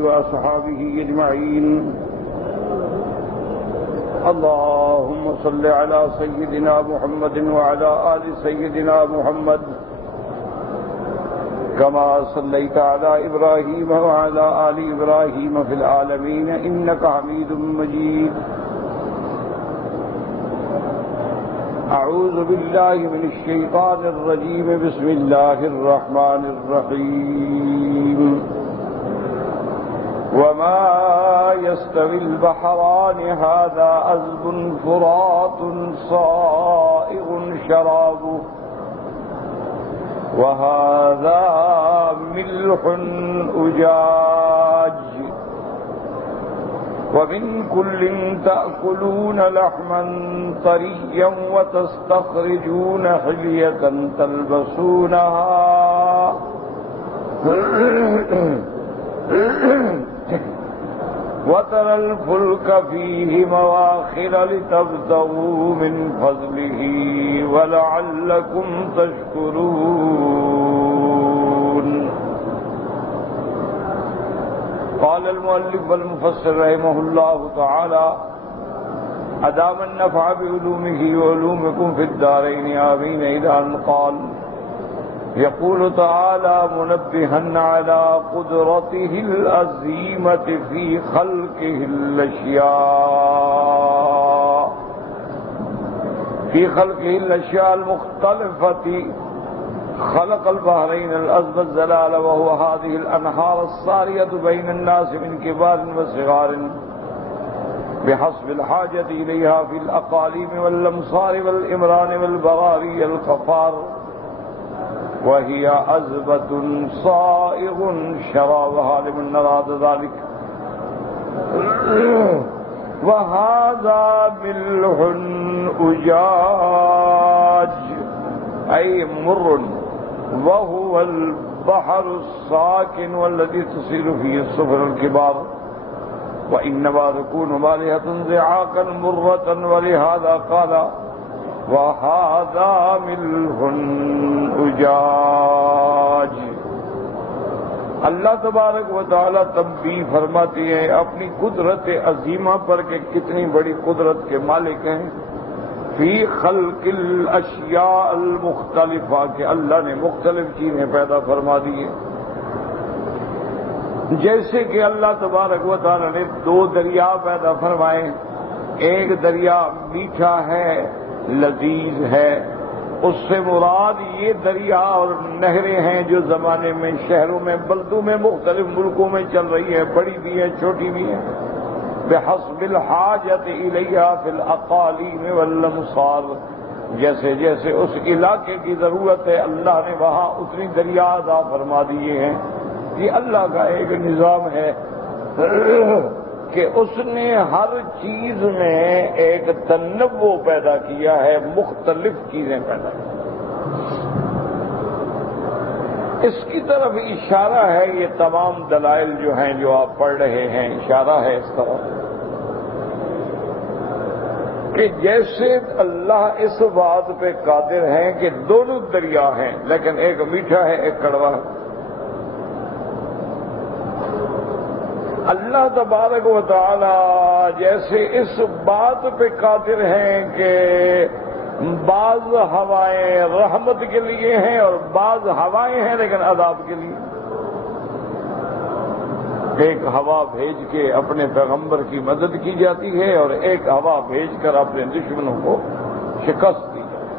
وأصحابه أجمعين. اللهم صل على سيدنا محمد وعلى آل سيدنا محمد كما صليت على إبراهيم وعلى آل إبراهيم في العالمين إنك حميد مجيد. أعوذ بالله من الشيطان الرجيم. بسم الله الرحمن الرحيم. وما يستوي البحران هذا عذب فرات صائغ شرابه وهذا ملح أجاج ومن كل تأكلون لحما طريا وتستخرجون حلية تلبسونها وترى الفلك فيه مواخر لتبتغوا من فضله ولعلكم تشكرون. قال المؤلف والمفسر رحمه الله تعالى أدام النفع بعلومه وعلومكم في الدارين آمين. إلى أن قال يقول تعالى منبها على قدرته العظيمة في خلقه الأشياء المختلفة. خلق البحرين العذب الزلال وهو هذه الأنهار السارية بين الناس من كبار وصغار بحسب الحاجة إليها في الأقاليم والأمصار والإمران والبراري القفار، وهي عذبة صائغ شرابها لمن أراد ذلك. وهذا ملح أجاج أي مر، وهو البحر الساكن والذي تصير فيه السفن الكبار، وإنما تكون مالحة زعاقا مرة، ولهذا قال وهذا ملح أجاج. اللہ تبارک و تعالی تنبیہ فرماتی ہے اپنی قدرت عظیمہ پر کہ کتنی بڑی قدرت کے مالک ہیں. فی خلق الاشیاء المختلفہ کہ اللہ نے مختلف چیزیں پیدا فرما دی ہیں. جیسے کہ اللہ تبارک و تعالی نے دو دریا پیدا فرمائے. ایک دریا میٹھا ہے، لذیذ ہے. اس سے مراد یہ دریا اور نہریں ہیں جو زمانے میں شہروں میں بلدوں میں مختلف ملکوں میں چل رہی ہے، بڑی بھی ہے چھوٹی بھی ہے. بحسب الحاجت الیہا فی الاقالیم والامصار، جیسے جیسے اس علاقے کی ضرورت ہے اللہ نے وہاں اتنی دریا عطا فرما دیے ہیں. یہ اللہ کا ایک نظام ہے کہ اس نے ہر چیز میں ایک تنوع پیدا کیا ہے، مختلف چیزیں پیدا کی. اس کی طرف اشارہ ہے یہ تمام دلائل جو ہیں جو آپ پڑھ رہے ہیں، اشارہ ہے اس طرف کہ جیسے اللہ اس بات پہ قادر ہیں کہ دونوں دریا ہیں لیکن ایک میٹھا ہے ایک کڑوا ہے. اللہ تبارک و تعالی جیسے اس بات پہ قادر ہیں کہ بعض ہوائیں رحمت کے لیے ہیں اور بعض ہوائیں ہیں لیکن عذاب کے لیے. ایک ہوا بھیج کے اپنے پیغمبر کی مدد کی جاتی ہے اور ایک ہوا بھیج کر اپنے دشمنوں کو شکست دی جاتی ہے.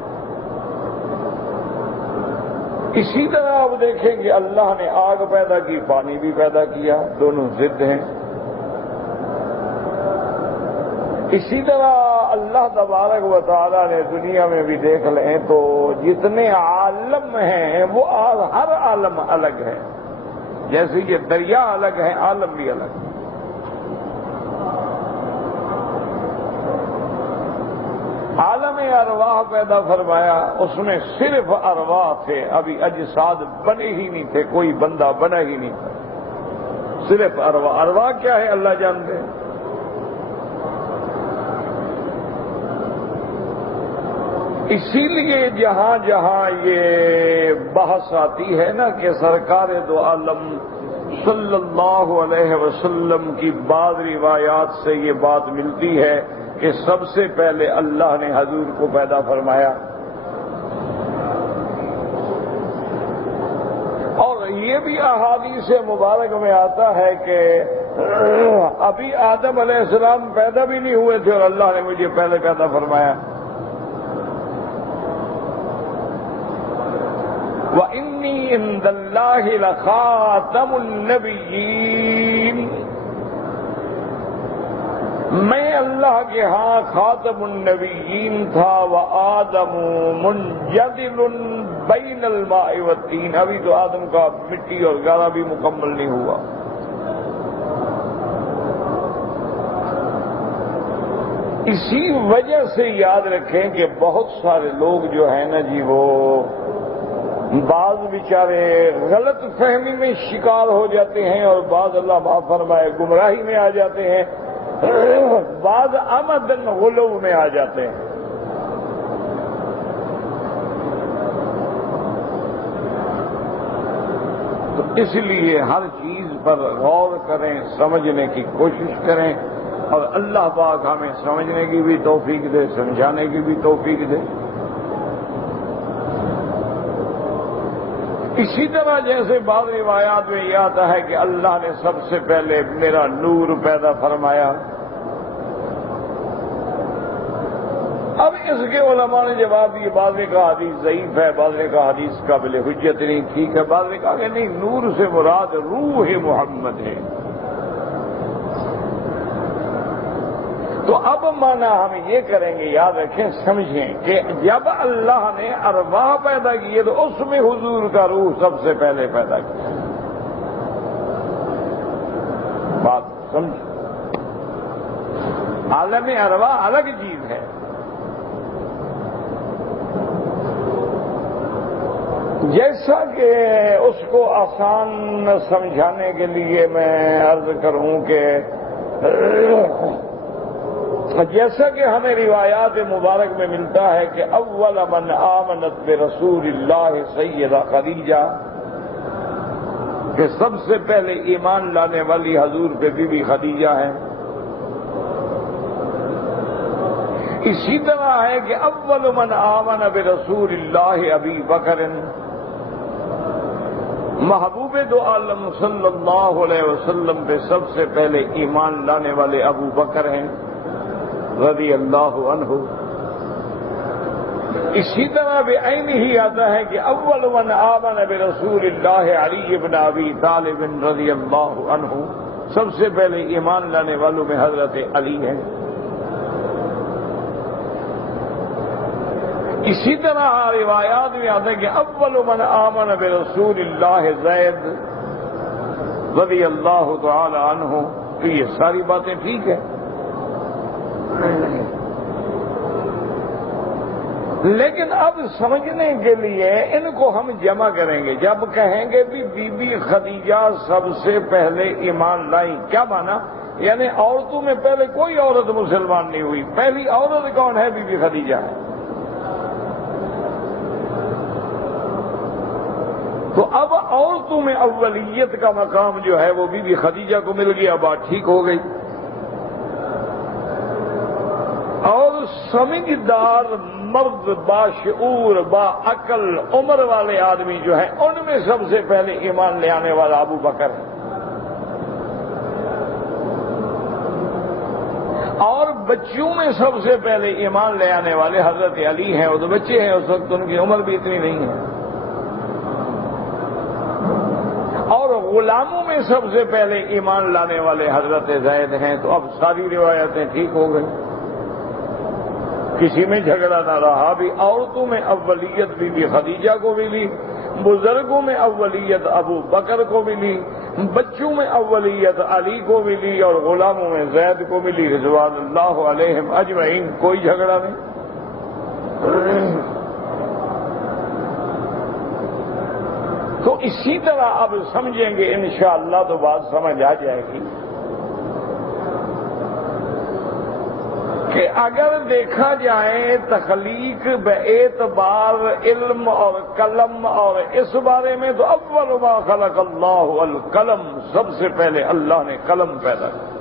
اسی طرح آپ دیکھیں کہ اللہ نے آگ پیدا کی، پانی بھی پیدا کیا، دونوں ضد ہیں. اسی طرح اللہ تبارک و تعالیٰ نے دنیا میں بھی دیکھ لیں تو جتنے عالم ہیں وہ ہر عالم الگ ہے. جیسے یہ دریا الگ ہے، عالم بھی الگ ہے. عالم ارواح پیدا فرمایا، اس میں صرف ارواح تھے، ابھی اجساد بنے ہی نہیں تھے، کوئی بندہ بنا ہی نہیں تھا، صرف ارواح. ارواح کیا ہے اللہ جانتے ہیں. اسی لیے جہاں جہاں یہ بحث آتی ہے نا کہ سرکار دو عالم صلی اللہ علیہ وسلم کی بعض روایات سے یہ بات ملتی ہے کہ سب سے پہلے اللہ نے حضور کو پیدا فرمایا، اور یہ بھی احادیث مبارک میں آتا ہے کہ ابھی آدم علیہ السلام پیدا بھی نہیں ہوئے تھے اور اللہ نے مجھے پہلے پیدا فرمایا۔ وَإِنِّي عِندَ اللَّهِ لَخَاتَمُ النَّبِيِّينَ، میں اللہ کے ہاں خاتم النبیین تھا، وَآدَمُ مُنْجَدِلٌ بَيْنَ الْمَاءِ وَالطِّينِ، ابھی تو آدم کا مٹی اور گارا بھی مکمل نہیں ہوا۔ اسی وجہ سے یاد رکھیں کہ بہت سارے لوگ جو ہیں نا جی، وہ بعض بیچارے غلط فہمی میں شکار ہو جاتے ہیں، اور بعض اللہ معاف فرمائے گمراہی میں آ جاتے ہیں، بعض عمدن غلو میں آ جاتے ہیں۔ تو اس لیے ہر چیز پر غور کریں، سمجھنے کی کوشش کریں، اور اللہ پاک ہمیں سمجھنے کی بھی توفیق دے، سمجھانے کی بھی توفیق دے۔ اسی طرح جیسے بعض روایات میں یہ آتا ہے کہ اللہ نے سب سے پہلے میرا نور پیدا فرمایا، اب اس کے علماء نے جواب دیے، بعض نے کہا حدیث ضعیف ہے، بعض نے کہا حدیث قابل حجت نہیں، ٹھیک ہے، بعض نے کہا کہ نہیں، نور سے مراد روح محمد ہے۔ تو اب مانا ہم یہ کریں گے، یاد رکھیں، سمجھیں کہ جب اللہ نے ارواح پیدا کیے تو اس میں حضور کا روح سب سے پہلے پیدا کیا۔ بات سمجھ، عالم ارواح الگ چیز ہے۔ جیسا کہ اس کو آسان سمجھانے کے لیے میں عرض کروں کہ جیسا کہ ہمیں روایات مبارک میں ملتا ہے کہ اول من آمنت برسول اللہ سیدہ خدیجہ، کہ سب سے پہلے ایمان لانے والی حضور پہ بی بی خدیجہ ہیں۔ اسی طرح ہے کہ اول من آمن برسول اللہ ابی بکر، محبوب دو عالم صلی اللہ علیہ وسلم پہ سب سے پہلے ایمان لانے والے ابو بکر ہیں رضی اللہ عنہ۔ اسی طرح بے عین ہی آتا ہے کہ اول من آمن برسول اللہ علی بن ابی طالب رضی اللہ عنہ، سب سے پہلے ایمان لانے والوں میں حضرت علی ہیں۔ اسی طرح روایات میں آتا ہے کہ اول من آمن برسول اللہ زید رضی اللہ تعالی عنہ۔ تو یہ ساری باتیں ٹھیک ہیں، لیکن اب سمجھنے کے لیے ان کو ہم جمع کریں گے۔ جب کہیں گے بھی بی بی خدیجہ سب سے پہلے ایمان لائی، کیا مانا؟ یعنی عورتوں میں پہلے کوئی عورت مسلمان نہیں ہوئی، پہلی عورت کون ہے؟ بی بی خدیجہ ہے۔ تو اب عورتوں میں اولیت کا مقام جو ہے وہ بی بی خدیجہ کو مل گیا، بات ٹھیک ہو گئی۔ اور سمجھدار مرد، باشعور، با عقل عمر والے آدمی جو ہیں، ان میں سب سے پہلے ایمان لے آنے والا ابو بکر ہے۔ اور بچوں میں سب سے پہلے ایمان لے آنے والے حضرت علی ہیں۔ وہ تو بچے ہیں، اس وقت ان کی عمر بھی اتنی نہیں ہے۔ اور غلاموں میں سب سے پہلے ایمان لانے والے حضرت زید ہیں۔ تو اب ساری روایتیں ٹھیک ہو گئی، کسی میں جھگڑا نہ رہا۔ بھی عورتوں میں اولیت بی بی خدیجہ کو ملی، بزرگوں میں اولیت ابو بکر کو ملی، بچوں میں اولیت علی کو ملی، اور غلاموں میں زید کو ملی رضوان اللہ علیہم اجمعین۔ کوئی جھگڑا نہیں۔ تو اسی طرح اب سمجھیں گے انشاءاللہ تو بات سمجھ آ جائے گی کہ اگر دیکھا جائے تخلیق باعتبار علم اور قلم اور اس بارے میں تو اول ما خلق اللہ القلم، سب سے پہلے اللہ نے قلم پیدا کیا۔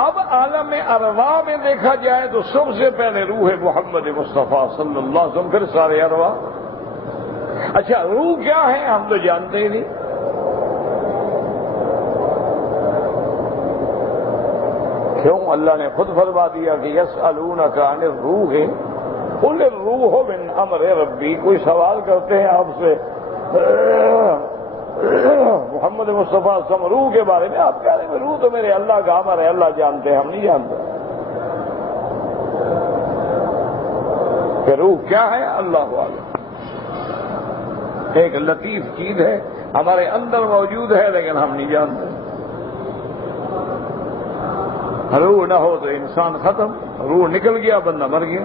اب عالم ارواح میں دیکھا جائے تو سب سے پہلے روح محمد مصطفیٰ صلی اللہ علیہ وسلم، پھر سارے ارواح۔ اچھا روح کیا ہے ہم تو جانتے ہی نہیں۔ کیوں؟ اللہ نے خود فرما دیا کہ یسألونک عن الروح قل الروح من امر ربی۔ کوئی سوال کرتے ہیں آپ سے محمد مصطفیٰ صلی اللہ علیہ وسلم روح کے بارے میں، آپ کہہ رہے ہیں روح تو میرے اللہ کا امر ہے، اللہ جانتے ہیں، ہم نہیں جانتے کہ روح کیا ہے، اللہ عالم۔ ایک لطیف چیز ہے ہمارے اندر موجود ہے لیکن ہم نہیں جانتے۔ روح نہ ہو تو انسان ختم، روح نکل گیا بندہ مر گیا۔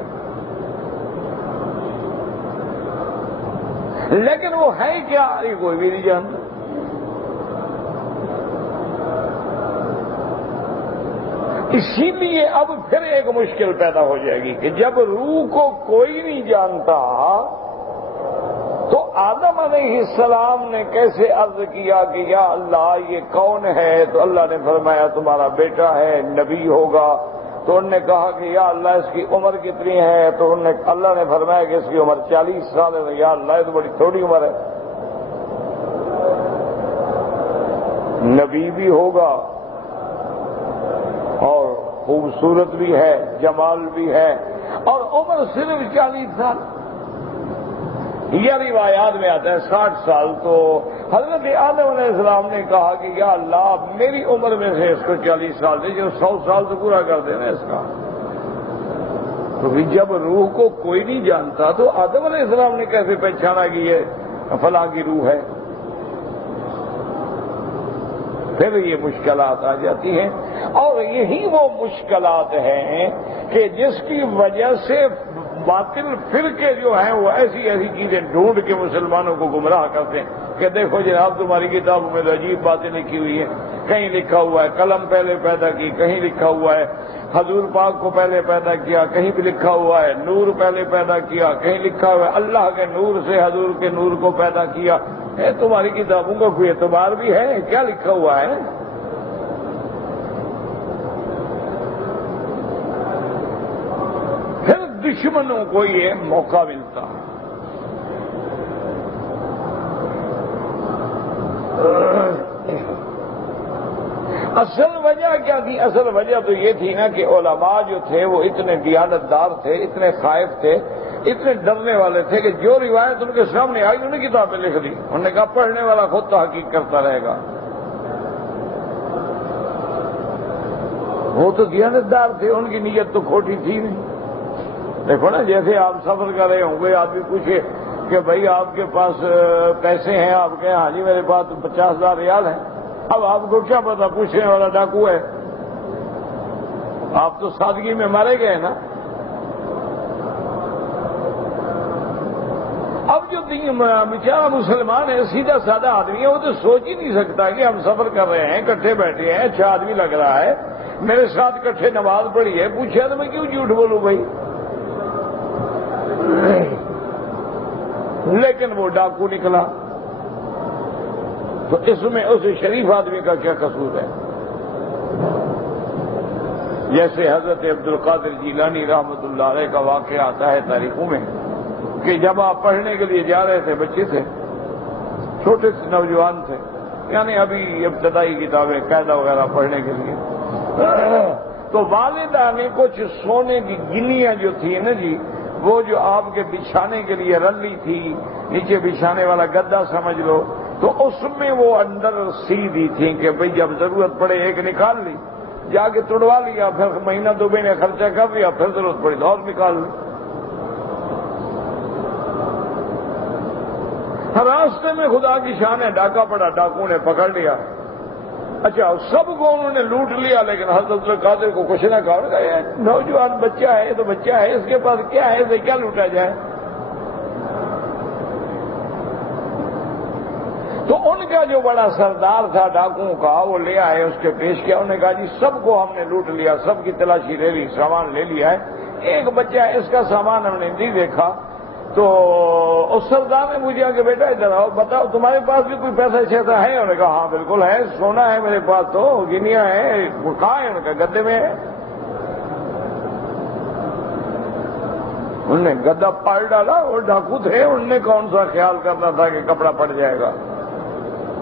لیکن وہ ہے کیا یہ کوئی بھی نہیں جانتا۔ اسی لیے اب پھر ایک مشکل پیدا ہو جائے گی کہ جب روح کو کوئی نہیں جانتا تو آدم علیہ السلام نے کیسے عرض کیا کہ یا اللہ یہ کون ہے؟ تو اللہ نے فرمایا تمہارا بیٹا ہے، نبی ہوگا۔ تو انہوں نے کہا کہ یا اللہ اس کی عمر کتنی ہے؟ تو اللہ نے فرمایا کہ اس کی عمر 40 سال ہے۔ یا اللہ یہ تو بڑی تھوڑی عمر ہے، نبی بھی ہوگا اور خوبصورت بھی ہے، جمال بھی ہے، اور عمر صرف 40 سال۔ یہ روایات میں آتا ہے 60 سال۔ تو حضرت آدم علیہ السلام نے کہا کہ یا اللہ میری عمر میں سے اس کو 40 سال دے، جو 100 سال تو پورا کر دینا اس کا۔ تو پھر جب روح کو کوئی نہیں جانتا تو آدم علیہ السلام نے کیسے پہچانا کہ یہ فلاں کی روح ہے؟ پھر یہ مشکلات آ جاتی ہیں، اور یہی وہ مشکلات ہیں کہ جس کی وجہ سے باطل فرقے جو ہیں وہ ایسی ایسی چیزیں ڈھونڈ کے مسلمانوں کو گمراہ کرتے ہیں کہ دیکھو جناب تمہاری کتابوں میں تو عجیب باتیں لکھی ہوئی ہیں، کہیں لکھا ہوا ہے قلم پہلے پیدا کی، کہیں لکھا ہوا ہے حضور پاک کو پہلے پیدا کیا، کہیں بھی لکھا ہوا ہے نور پہلے پیدا کیا، کہیں لکھا ہوا ہے اللہ کے نور سے حضور کے نور کو پیدا کیا۔ تمہاری کتابوں کا کوئی اعتبار بھی ہے؟ کیا لکھا ہوا ہے؟ پھر دشمنوں کو یہ موقع ملتا ہے۔ اصل وجہ کیا تھی؟ اصل وجہ تو یہ تھی نا کہ علماء جو تھے وہ اتنے دیانتدار تھے، اتنے خائف تھے، اتنے ڈرنے والے تھے کہ جو روایت ان کے سامنے آئی انہوں نے کتابیں لکھ دی۔ انہوں نے کہا پڑھنے والا خود تحقیق کرتا رہے گا۔ وہ تو دیانتدار تھے، ان کی نیت تو کھوٹی تھی نہیں۔ دیکھو نا جیسے آپ سفر کر رہے ہوں گے، آدمی پوچھے کہ بھائی آپ کے پاس پیسے ہیں؟ آپ کہیں ہاں جی میرے پاس 50,000 ریال ہیں۔ اب آپ کو کیا پتا پوچھنے والا ڈاکو ہے؟ آپ تو سادگی میں مارے گئے نا۔ اب جو بیچارہ مسلمان ہے، سیدھا سادہ آدمی ہے، وہ تو سوچ ہی نہیں سکتا کہ ہم سفر کر رہے ہیں، کٹھے بیٹھے ہیں، اچھا آدمی لگ رہا ہے، میرے ساتھ کٹھے نماز پڑھی ہے، پوچھا تو میں کیوں جھوٹ بولوں بھائی؟ لیکن وہ ڈاکو نکلا، تو اس میں اس شریف آدمی کا کیا قصور ہے؟ جیسے حضرت عبد القادر جیلانی رحمۃ اللہ علیہ کا واقعہ آتا ہے تاریخوں میں کہ جب آپ پڑھنے کے لیے جا رہے تھے، بچے تھے، چھوٹے سے نوجوان تھے، یعنی ابھی ابتدائی کتابیں قاعدہ وغیرہ پڑھنے کے لیے، تو والدہ نے کچھ سونے کی گنیاں جو تھی نا جی، وہ جو آپ کے بچھانے کے لیے رلی تھی، نیچے بچھانے والا گدا سمجھ لو، تو اس میں وہ اندر سی دی تھی کہ بھئی جب ضرورت پڑے ایک نکال لی، جا کے توڑوا لیا، پھر مہینہ دو مہینے خرچہ کر لیا، پھر ضرورت پڑی تو اور نکال لی۔ راستے میں خدا کی شان ہے ڈاکہ پڑا، ڈاکو نے پکڑ لیا۔ اچھا سب کو انہوں نے لوٹ لیا، لیکن حضرت القادر کو کچھ نہ کہا، یہ نوجوان بچہ ہے تو بچہ ہے، اس کے پاس کیا ہے، اسے کیا لوٹا جائے؟ تو ان کا جو بڑا سردار تھا ڈاکوؤں کا، وہ لے آئے، اس کے پیش کیا، انہوں نے کہا جی سب کو ہم نے لوٹ لیا، سب کی تلاشی لے لی، سامان لے لیا ہے، ایک بچہ ہے اس کا سامان ہم نے نہیں دیکھا۔ تو اس سردار نے مجھے کہ بیٹا ادھر آؤ، بتاؤ تمہارے پاس بھی کوئی پیسہ چھیسا ہے؟ انہوں نے کہا ہاں بالکل ہے، سونا ہے میرے پاس، تو گنیا ہے، وہ کہاں ہے؟ انہوں نے کہا گدے میں ہے۔ انہوں نے گدا پاڑ ڈالا، وہ ڈاکو تھے، انہوں نے کون سا خیال کرنا تھا کہ کپڑا پڑ جائے گا،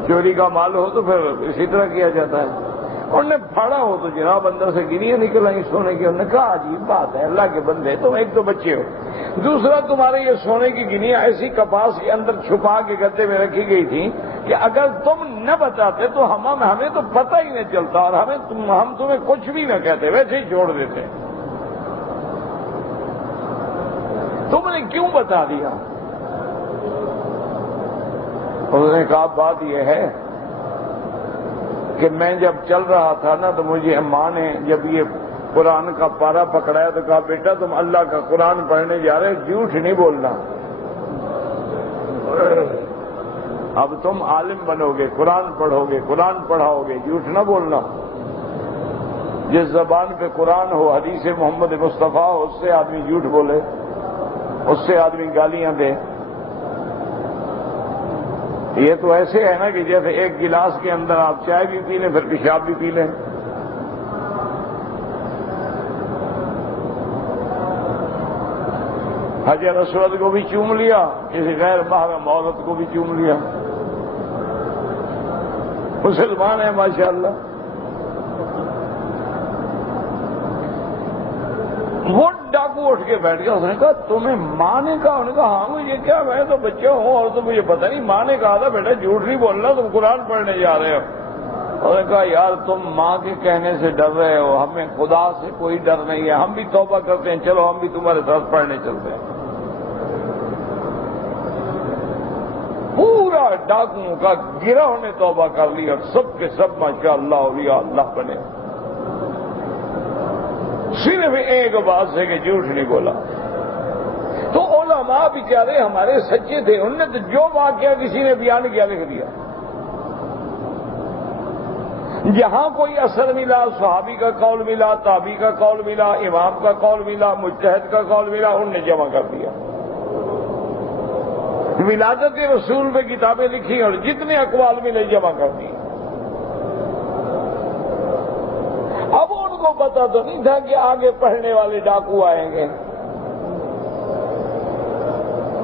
چوری کا مال ہو تو پھر اسی طرح کیا جاتا ہے۔ انہوں نے پھاڑا ہو تو جناب اندر سے گنیاں نکل آئی سونے کی۔ انہوں نے کہا عجیب بات ہے، اللہ کے بندے، تم ایک تو بچے ہو، دوسرا تمہارے یہ سونے کی گنیاں ایسی کپاس کے اندر چھپا کے گدے میں رکھی گئی تھی کہ اگر تم نہ بتاتے تو ہمیں تو پتہ ہی نہیں چلتا، اور ہم تمہیں کچھ بھی نہ کہتے، ویسے ہی چھوڑ دیتے، تم نے کیوں بتا دیا؟ انہوں نے کہا بات یہ ہے کہ میں جب چل رہا تھا نا تو مجھے ماں نے جب یہ قرآن کا پارا پکڑایا تو کہا بیٹا تم اللہ کا قرآن پڑھنے جا رہے، جھوٹ نہیں بولنا، اب تم عالم بنو گے، قرآن پڑھو گے، قرآن پڑھاؤ گے، جھوٹ نہ بولنا۔ جس زبان پہ قرآن ہو، حدیث محمد مصطفیٰ ہو، اس سے آدمی جھوٹ بولے، اس سے آدمی گالیاں دے۔ یہ تو ایسے ہے نا کہ جیسے ایک گلاس کے اندر آپ چائے بھی پی لیں پھر پیشاب بھی پی لیں۔ حجر اسود کو بھی چوم لیا، کسی غیر محرم عورت کو بھی چوم لیا، مسلمان ہے ماشاءاللہ۔ وہ ڈاکو اٹھ کے بیٹھ گیا، اس نے کہا تمہیں ماں نے کہا؟ انہوں نے کہا ہاں مجھے کیا، میں تو بچہ ہوں اور تو مجھے پتہ نہیں، ماں نے کہا تھا بیٹا جھوٹ نہیں بولنا، تم قرآن پڑھنے جا رہے ہو۔ انہوں نے کہا یار تم ماں کے کہنے سے ڈر رہے ہو، ہمیں خدا سے کوئی ڈر نہیں ہے، ہم بھی توبہ کرتے ہیں، چلو ہم بھی تمہارے ساتھ پڑھنے چلتے ہیں۔ پورا ڈاکوؤں کا گروہ نے توبہ کر لی اور سب کے سب ماشاءاللہ اولیاء اللہ بنے، صرف ایک بات سے کہ جھوٹ نہیں بولا۔ تو علماء بیچارے ہمارے سچے تھے، انہوں نے تو جو واقعہ کسی نے بیان کیا لکھ دیا، جہاں کوئی اثر ملا، صحابی کا قول ملا، تابعی کا قول ملا، امام کا قول ملا، مجتہد کا قول ملا، انہوں نے جمع کر دیا۔ ولادت رسول پہ کتابیں لکھی اور جتنے اقوال ملے جمع کر دی۔ اب ان کو پتا تو نہیں تھا کہ آگے پڑھنے والے ڈاکو آئیں گے،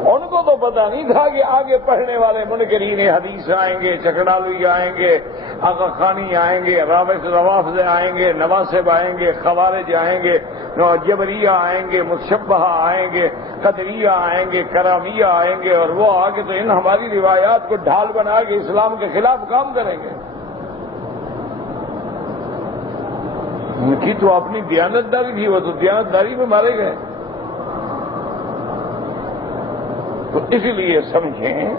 ان کو تو پتا نہیں تھا کہ آگے پڑھنے والے منکرین حدیث آئیں گے، چکڑالوی آئیں گے، آقا خانی آئیں گے، روافض آئیں گے، نواسب آئیں گے، خوارج آئیں گے، جبریہ آئیں گے، مشبہہ آئیں گے، قدریہ آئیں گے، کرامیہ آئیں گے، اور وہ آگے تو ان ہماری روایات کو ڈھال بنا کے اسلام کے خلاف کام کریں گے۔ ان کی تو اپنی دیانتداری تھی، وہ تو دیانتداری میں مارے گئے۔ تو اس لیے سمجھیں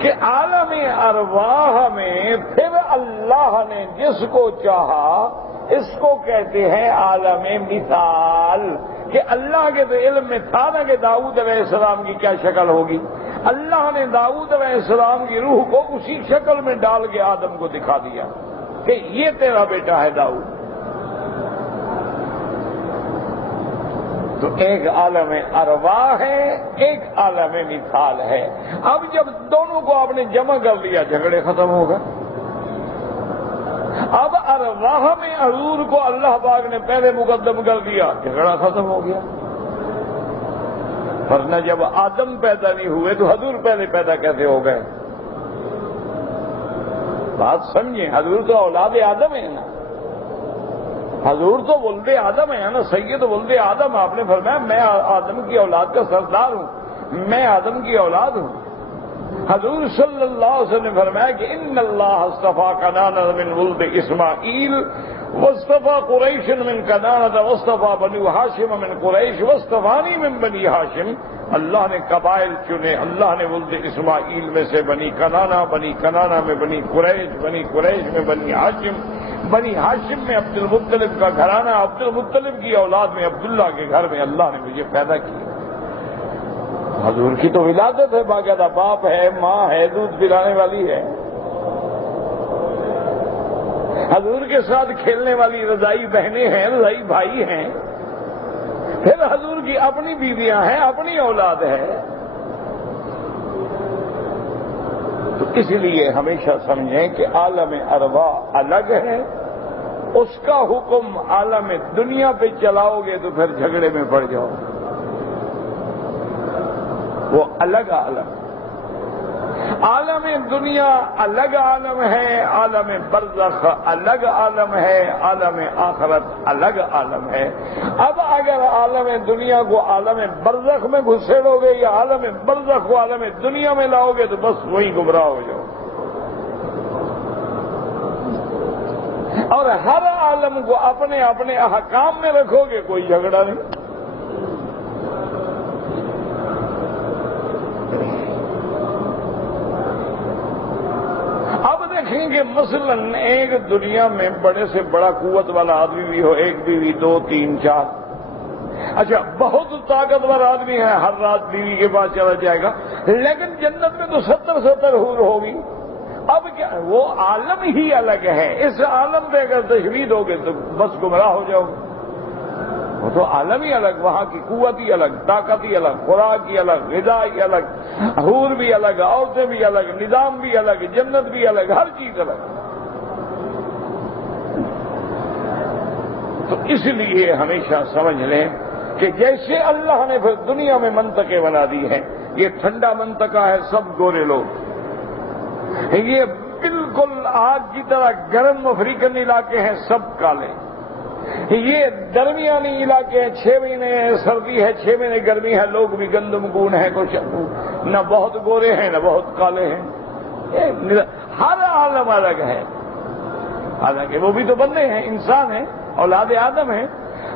کہ عالم ارواح میں پھر اللہ نے جس کو چاہا اس کو کہتے ہیں عالم مثال، کہ اللہ کے تو علم میں تھا نا کہ داؤد علیہ السلام کی کیا شکل ہوگی، اللہ نے داؤد علیہ السلام کی روح کو اسی شکل میں ڈال کے آدم کو دکھا دیا کہ یہ تیرا بیٹا ہے داؤد۔ تو ایک عالم ارواح ہے، ایک عالم مثال ہے۔ اب جب دونوں کو آپ نے جمع کر لیا جھگڑے ختم ہو گئے۔ اب ارواح میں حضور کو اللہ پاک نے پہلے مقدم کر دیا، جھگڑا ختم ہو گیا۔ ورنہ جب آدم پیدا نہیں ہوئے تو حضور پہلے پیدا کیسے ہو گئے؟ بات سمجھیں، حضور تو اولاد آدم ہے نا، حضور تو ولد آدم ہے نا، سید ولد آدم۔ آپ نے فرمایا میں آدم کی اولاد کا سردار ہوں، میں آدم کی اولاد ہوں۔ حضور صلی اللہ علیہ وسلم نے فرمایا کہ ان اللہ اصطفیٰ کنانہ من ولد اسماعیل واصطفیٰ قریش من کنانہ واصطفیٰ بنو ہاشم من قریش واصطفانی من بنی ہاشم۔ اللہ نے قبائل چنے، اللہ نے ولد اسماعیل میں سے بنی کنانہ میں بنی قریش میں بنی ہاشم، بنی ہاشم میں عبد المطلب کا گھرانہ، عبد المطلب کی اولاد میں عبداللہ کے گھر میں اللہ نے مجھے پیدا کیا۔ حضور کی تو ولادت ہے، باقاعدہ باپ ہے، ماں ہے، دودھ پلانے والی ہے۔ حضور کے ساتھ کھیلنے والی رضائی بہنیں ہیں، رضائی بھائی ہیں، پھر حضور کی اپنی بیویاں ہیں، اپنی اولاد ہے. تو اس لیے ہمیشہ سمجھیں کہ عالم ارواح الگ ہے، اس کا حکم عالم دنیا پہ چلاؤ گے تو پھر جھگڑے میں پڑ جاؤ. وہ الگ عالم دنیا الگ عالم ہے، عالم برزخ الگ عالم ہے، عالم آخرت الگ عالم ہے. اب اگر عالم دنیا کو عالم برزخ میں گھسیڑو گے یا عالم برزخ کو عالم دنیا میں لاؤ گے تو بس وہی گمراہ ہو جاؤ. اور ہر عالم کو اپنے اپنے احکام میں رکھو گے، کوئی جھگڑا نہیں. اب دیکھیں کہ مثلا ایک دنیا میں بڑے سے بڑا قوت والا آدمی بھی ہو، ایک بیوی، 2 3 4. اچھا بہت طاقتور آدمی ہے، ہر رات بیوی کے پاس چلا جائے گا، لیکن جنت میں تو 70 حور ہوگی. اب کیا وہ عالم ہی الگ ہے. اس عالم پہ اگر تشویش ہوگے تو بس گمراہ ہو جاؤ گے. وہ تو عالم ہی الگ، وہاں کی قوت ہی الگ، طاقت ہی الگ، خوراک ہی الگ، غذا ہی الگ، حور بھی الگ، عورتیں بھی الگ، نظام بھی الگ، جنت بھی الگ، ہر چیز الگ. تو اس لیے ہمیشہ سمجھ لیں کہ جیسے اللہ نے پھر دنیا میں منطقے بنا دی ہیں، یہ ٹھنڈا منطقہ ہے، سب گورے لوگ. یہ بالکل آگ کی طرح گرم افریقن علاقے ہیں، سب کالے. یہ درمیانی علاقے ہیں، 6 مہینے سردی ہے، 6 مہینے گرمی ہے، لوگ بھی گندم گون ہیں، کچھ نہ بہت گورے ہیں نہ بہت کالے ہیں. ہر عالم الگ ہے. حالانکہ وہ بھی تو بندے ہیں، انسان ہیں، اولاد آدم ہیں،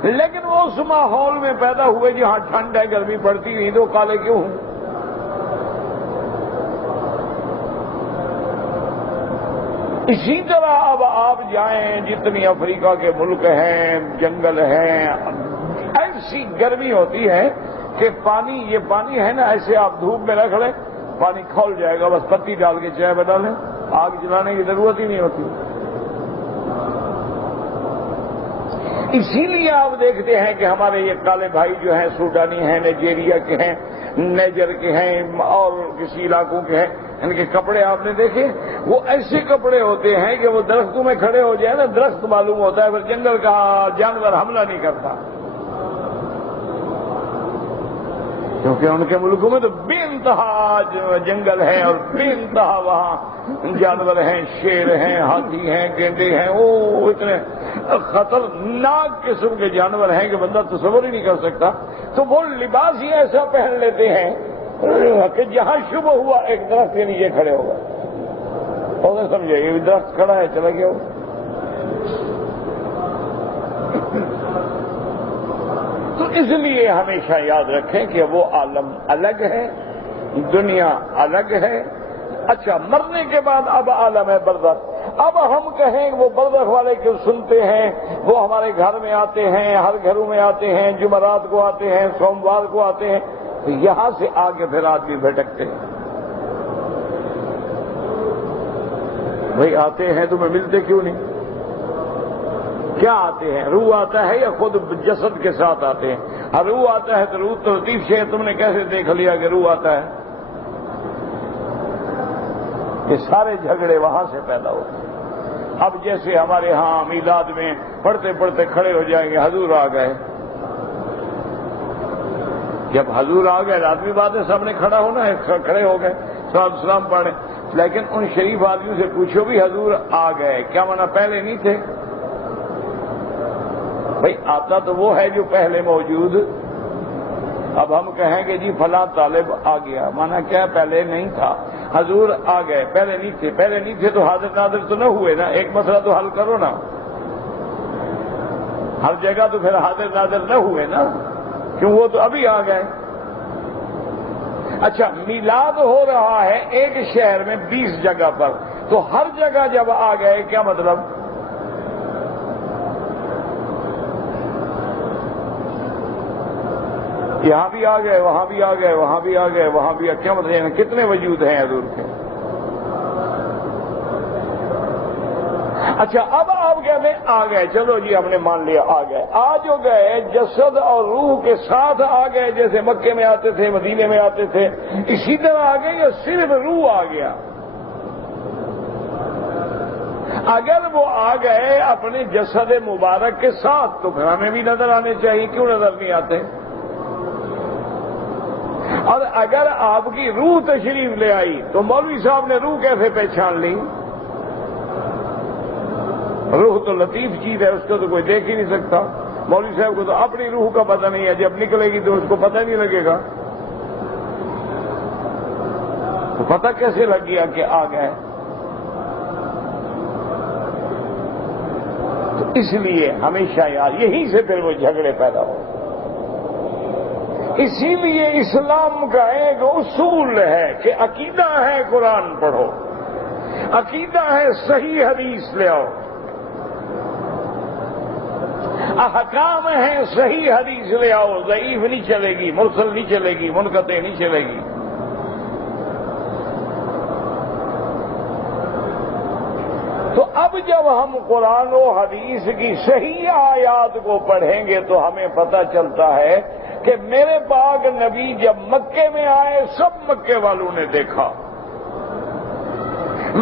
لیکن وہ اس ماحول میں پیدا ہوئے جہاں ٹھنڈ ہے، گرمی پڑتی نہیں، تو کالے کیوں ہوں؟ اسی طرح اب آپ جائیں، جتنی افریقہ کے ملک ہیں، جنگل ہیں، ایسی گرمی ہوتی ہے کہ پانی، یہ پانی ہے نا، ایسے آپ دھوپ میں رکھ لیں پانی کھول جائے گا، بس پتی ڈال کے چائے بنا لیں، آگ جلانے کی ضرورت ہی نہیں ہوتی. اسی لیے آپ دیکھتے ہیں کہ ہمارے یہ کالے بھائی جو ہیں، سوڈانی ہیں، نائجیریا کے ہیں، نیجر کے ہیں، اور کسی علاقوں کے ہیں، ان کے کپڑے آپ نے دیکھے، وہ ایسے کپڑے ہوتے ہیں کہ وہ درختوں میں کھڑے ہو جائے نا، درخت معلوم ہوتا ہے، پھر جنگل کا جانور حملہ نہیں کرتا، کیونکہ ان کے ملکوں میں تو بے انتہا جنگل ہے اور بے انتہا وہاں جانور ہیں، شیر ہیں، ہاتھی ہیں، گینڈے ہیں، وہ اتنے خطرناک قسم کے جانور ہیں کہ بندہ تصور ہی نہیں کر سکتا. تو وہ لباس ہی ایسا پہن لیتے ہیں کہ جہاں شبہ ہوا ایک درخت کے نیچے کھڑے ہو گئے، اور سمجھے یہ درخت کھڑا ہے، چلا گیا. تو اس لیے ہمیشہ یاد رکھیں کہ وہ عالم الگ ہے، دنیا الگ ہے. اچھا مرنے کے بعد اب عالم ہے برزخ. اب ہم کہیں وہ برزخ والے کیوں سنتے ہیں، وہ ہمارے گھر میں آتے ہیں، ہر گھروں میں آتے ہیں، جمعرات کو آتے ہیں، سوموار کو آتے ہیں، تو یہاں سے آگے پھر آدمی بھٹکتے ہیں. بھئی آتے ہیں تمہیں ملتے کیوں نہیں؟ کیا آتے ہیں؟ روح آتا ہے یا خود جسد کے ساتھ آتے ہیں؟ روح آتا ہے تو روح تو لطیف سے تم نے کیسے دیکھ لیا کہ روح آتا ہے؟ یہ سارے جھگڑے وہاں سے پیدا ہوتے ہیں. اب جیسے ہمارے ہاں میلاد میں پڑھتے پڑھتے کھڑے ہو جائیں گے، حضور آ گئے. جب حضور آ گئے آدمی بات ہے، سامنے کھڑا ہونا ہے، کھڑے ہو گئے، سلام پڑھے. لیکن ان شریف آدمیوں سے پوچھو بھی حضور آ گئے کیا مانا پہلے نہیں تھے؟ بھئی آتا تو وہ ہے جو پہلے موجود. اب ہم کہیں کہ جی فلاں طالب آ گیا، مانا کیا پہلے نہیں تھا. حضور آ گئے، پہلے نہیں تھے. پہلے نہیں تھے تو حاضر ناظر تو نہ ہوئے نا، ایک مسئلہ تو حل کرو نا. ہر جگہ تو پھر حاضر ناظر نہ ہوئے نا، کیوں وہ تو ابھی آ گئے. اچھا میلاد ہو رہا ہے ایک شہر میں 20 جگہ پر، تو ہر جگہ جب آ گئے کیا مطلب؟ یہاں بھی آ گئے، وہاں بھی آ گئے، وہاں بھی آ گئے، وہاں بھی کیا مطلب؟ کتنے وجود ہیں حضور کے؟ اچھا اب آپ اب کہتے ہیں آ گئے، چلو جی ہم نے مان لیا آ گئے، آ جو گئے جسد اور روح کے ساتھ آ گئے، جیسے مکے میں آتے تھے مدینے میں آتے تھے اسی طرح آ گئے یا صرف روح آ گیا؟ اگر وہ آ گئے اپنے جسد مبارک کے ساتھ تو پھر ہمیں بھی نظر آنے چاہیے، کیوں نظر نہیں آتے؟ اور اگر آپ کی روح تشریف لے آئی تو مولوی صاحب نے روح کیسے پہچان لی؟ روح تو لطیف چیز ہے، اس کو تو کوئی دیکھ ہی نہیں سکتا۔ مولوی صاحب کو تو اپنی روح کا پتہ نہیں ہے، جب نکلے گی تو اس کو پتہ نہیں لگے گا، تو پتہ کیسے لگ گیا کہ آ گئے؟ تو اس لیے ہمیشہ یاد، یہیں سے پھر وہ جھگڑے پیدا ہو۔ اسی لیے اسلام کا ایک اصول ہے کہ عقیدہ ہے قرآن پڑھو، عقیدہ ہے صحیح حدیث لے آؤ، احکام ہے صحیح حدیث لے آؤ، ضعیف نہیں چلے گی، مرسل نہیں چلے گی، منقطع نہیں چلے گی۔ تو اب جب ہم قرآن و حدیث کی صحیح آیات کو پڑھیں گے تو ہمیں پتہ چلتا ہے کہ میرے پاک نبی جب مکے میں آئے سب مکے والوں نے دیکھا،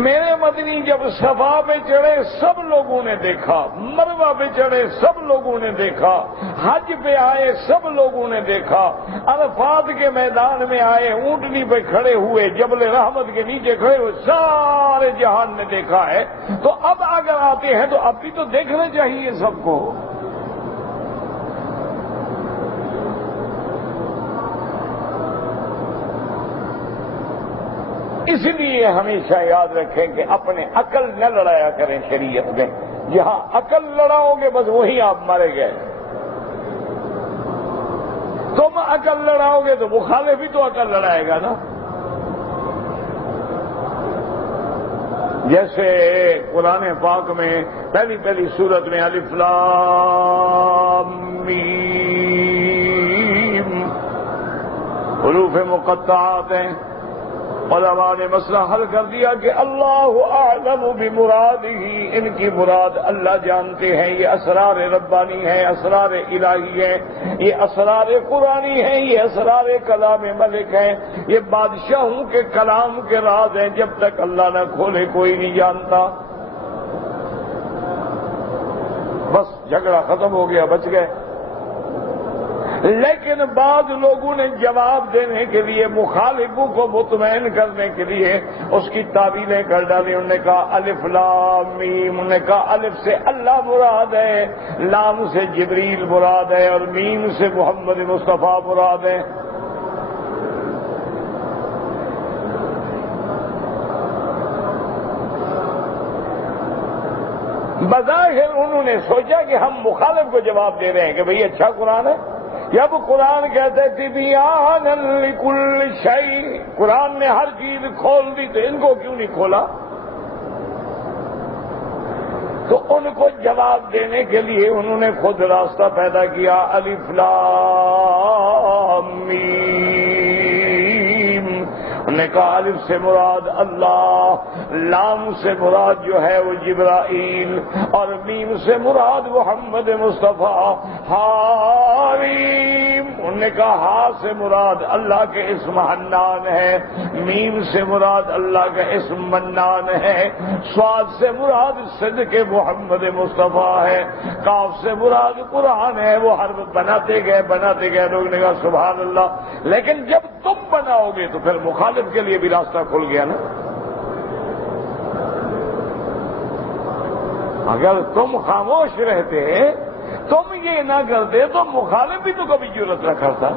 میرے مدنی جب صفا پہ چڑھے سب لوگوں نے دیکھا، مروہ پہ چڑھے سب لوگوں نے دیکھا، حج پہ آئے سب لوگوں نے دیکھا، عرفات کے میدان میں آئے، اونٹنی پہ کھڑے ہوئے، جبل رحمت کے نیچے کھڑے ہوئے، سارے جہان نے دیکھا ہے۔ تو اب اگر آتے ہیں تو اب بھی تو دیکھنا چاہیے سب کو۔ اس لیے ہمیشہ یاد رکھیں کہ اپنے عقل نہ لڑایا کریں شریعت میں، جہاں عقل لڑاؤ گے بس وہیں آپ مارے گئے۔ تم عقل لڑاؤ گے تو مخالف بھی تو عقل لڑائے گا نا۔ جیسے قرآن پاک میں پہلی سورت میں الف لام میم حروف مقطعات ہیں، علماء نے مسئلہ حل کر دیا کہ اللہ اعلم بمرادہ، ان کی مراد اللہ جانتے ہیں، یہ اسرار ربانی ہیں، اسرار الہی ہیں، یہ اسرار قرآنی ہیں، یہ اسرار کلام ملک ہیں، یہ بادشاہوں کے کلام کے راز ہیں، جب تک اللہ نہ کھولے کوئی نہیں جانتا۔ بس جھگڑا ختم ہو گیا، بچ گئے۔ لیکن بعض لوگوں نے جواب دینے کے لیے، مخالفوں کو مطمئن کرنے کے لیے اس کی تعویلیں کر ڈالی۔ انہوں نے کہا الف لام میم، انہوں نے کہا الف سے اللہ مراد ہے، لام سے جبریل مراد ہے، اور میم سے محمد مصطفیٰ مراد ہے۔ بظاہر انہوں نے سوچا کہ ہم مخالف کو جواب دے رہے ہیں کہ بھئی اچھا قرآن ہے۔ جب قرآن کہتے تبیان لکل شیء، قرآن نے ہر چیز کھول دی تو ان کو کیوں نہیں کھولا؟ تو ان کو جواب دینے کے لیے انہوں نے خود راستہ پیدا کیا، الف لام میم۔ انہوں نے کہا الف سے مراد اللہ، لام سے مراد جو ہے وہ جبرائیل، اور میم سے مراد محمد مصطفیٰ۔ حامیم، انہوں نے کہا ہا سے مراد اللہ کے اسم حنان ہے، میم سے مراد اللہ کا اسم منان ہے، صاد سے مراد صدق محمد مصطفیٰ ہے، کاف سے مراد قرآن ہے۔ وہ حرف بناتے گئے لوگ نے کہا سبحان اللہ۔ لیکن جب تم بناؤ گے تو پھر مخالف کے لیے بھی راستہ کھل گیا نا۔ اگر تم خاموش رہتے، تم یہ نہ کرتے تو مخالف بھی تو کبھی جرأت نہ کرتا۔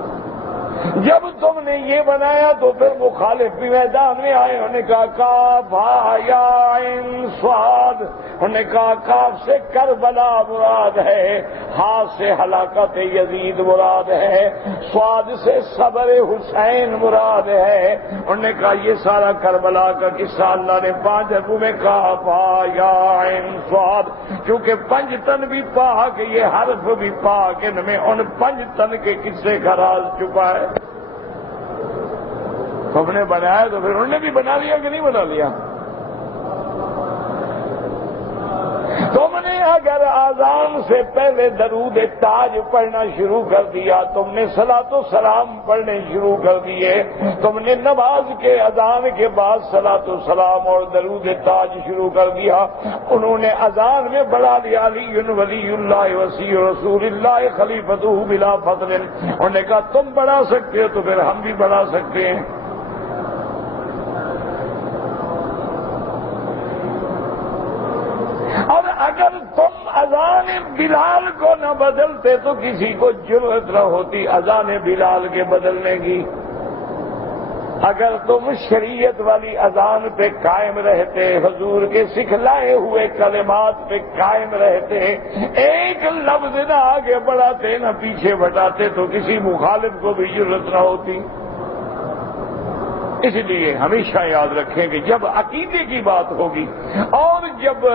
جب تم نے یہ بنایا تو پھر مخالف بھی میدان میں آئے، انہوں نے کہا کاف ہا یا عین صاد، انہوں نے کہا کاف سے کربلا مراد ہے، ہا سے ہلاکت یزید مراد ہے، صاد سے صبر حسین مراد ہے۔ انہوں نے کہا یہ سارا کربلا کا قصہ اللہ نے 5 حرفوں میں کہا ہا یا عین صاد، کیونکہ 5 تن بھی پاک، یہ حرف بھی پاک، ان میں ان 5 تن کے قصے کا راز چھپا ہے۔ تم نے بنایا تو پھر انہوں نے بھی بنا لیا کہ نہیں بنا لیا؟ تم نے اگر آذان سے پہلے درود تاج پڑھنا شروع کر دیا، تم نے صلاۃ و سلام پڑھنے شروع کر دیے، تم نے نماز کے اذان کے بعد صلاۃ و سلام اور درود تاج شروع کر دیا، انہوں نے اذان میں بڑھا لیا علی ولی اللہ وصی رسول اللہ خلیفۃ بلا فضل، انہوں نے کہا تم بڑھا سکتے ہو تو پھر ہم بھی بڑھا سکتے ہیں۔ اور اگر تم اذان بلال کو نہ بدلتے تو کسی کو جرأت نہ ہوتی اذان بلال کے بدلنے کی۔ اگر تم شریعت والی اذان پہ قائم رہتے، حضور کے سکھلائے ہوئے کلمات پہ قائم رہتے، ایک لفظ نہ آگے بڑھاتے نہ پیچھے بٹاتے تو کسی مخالف کو بھی جرأت نہ ہوتی۔ اس لیے ہمیشہ یاد رکھیں کہ جب عقیدے کی بات ہوگی اور جب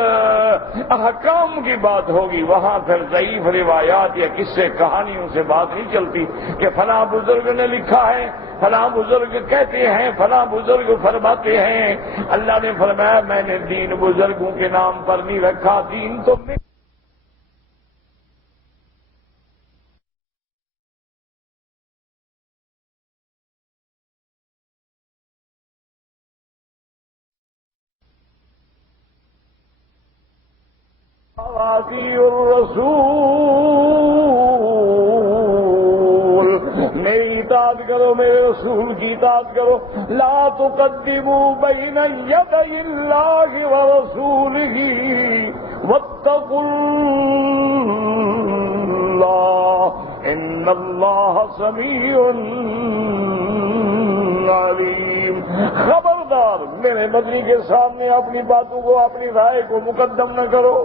احکام کی بات ہوگی، وہاں پھر ضعیف روایات یا قصے کہانیوں سے بات نہیں چلتی کہ فلاں بزرگ نے لکھا ہے، فلاں بزرگ کہتے ہیں، فلاں بزرگ فرماتے ہیں۔ اللہ نے فرمایا میں نے دین بزرگوں کے نام پر نہیں رکھا، دین تو میں الرسول، میری اطاعت کرو، میرے رسول کی اطاعت کرو۔ لا تقدموا بین یدی اللہ ورسولہ واتقوا اللہ ان اللہ سمیع علیم۔ خبردار میرے مدنی کے سامنے اپنی باتوں کو، اپنی رائے کو مقدم نہ کرو۔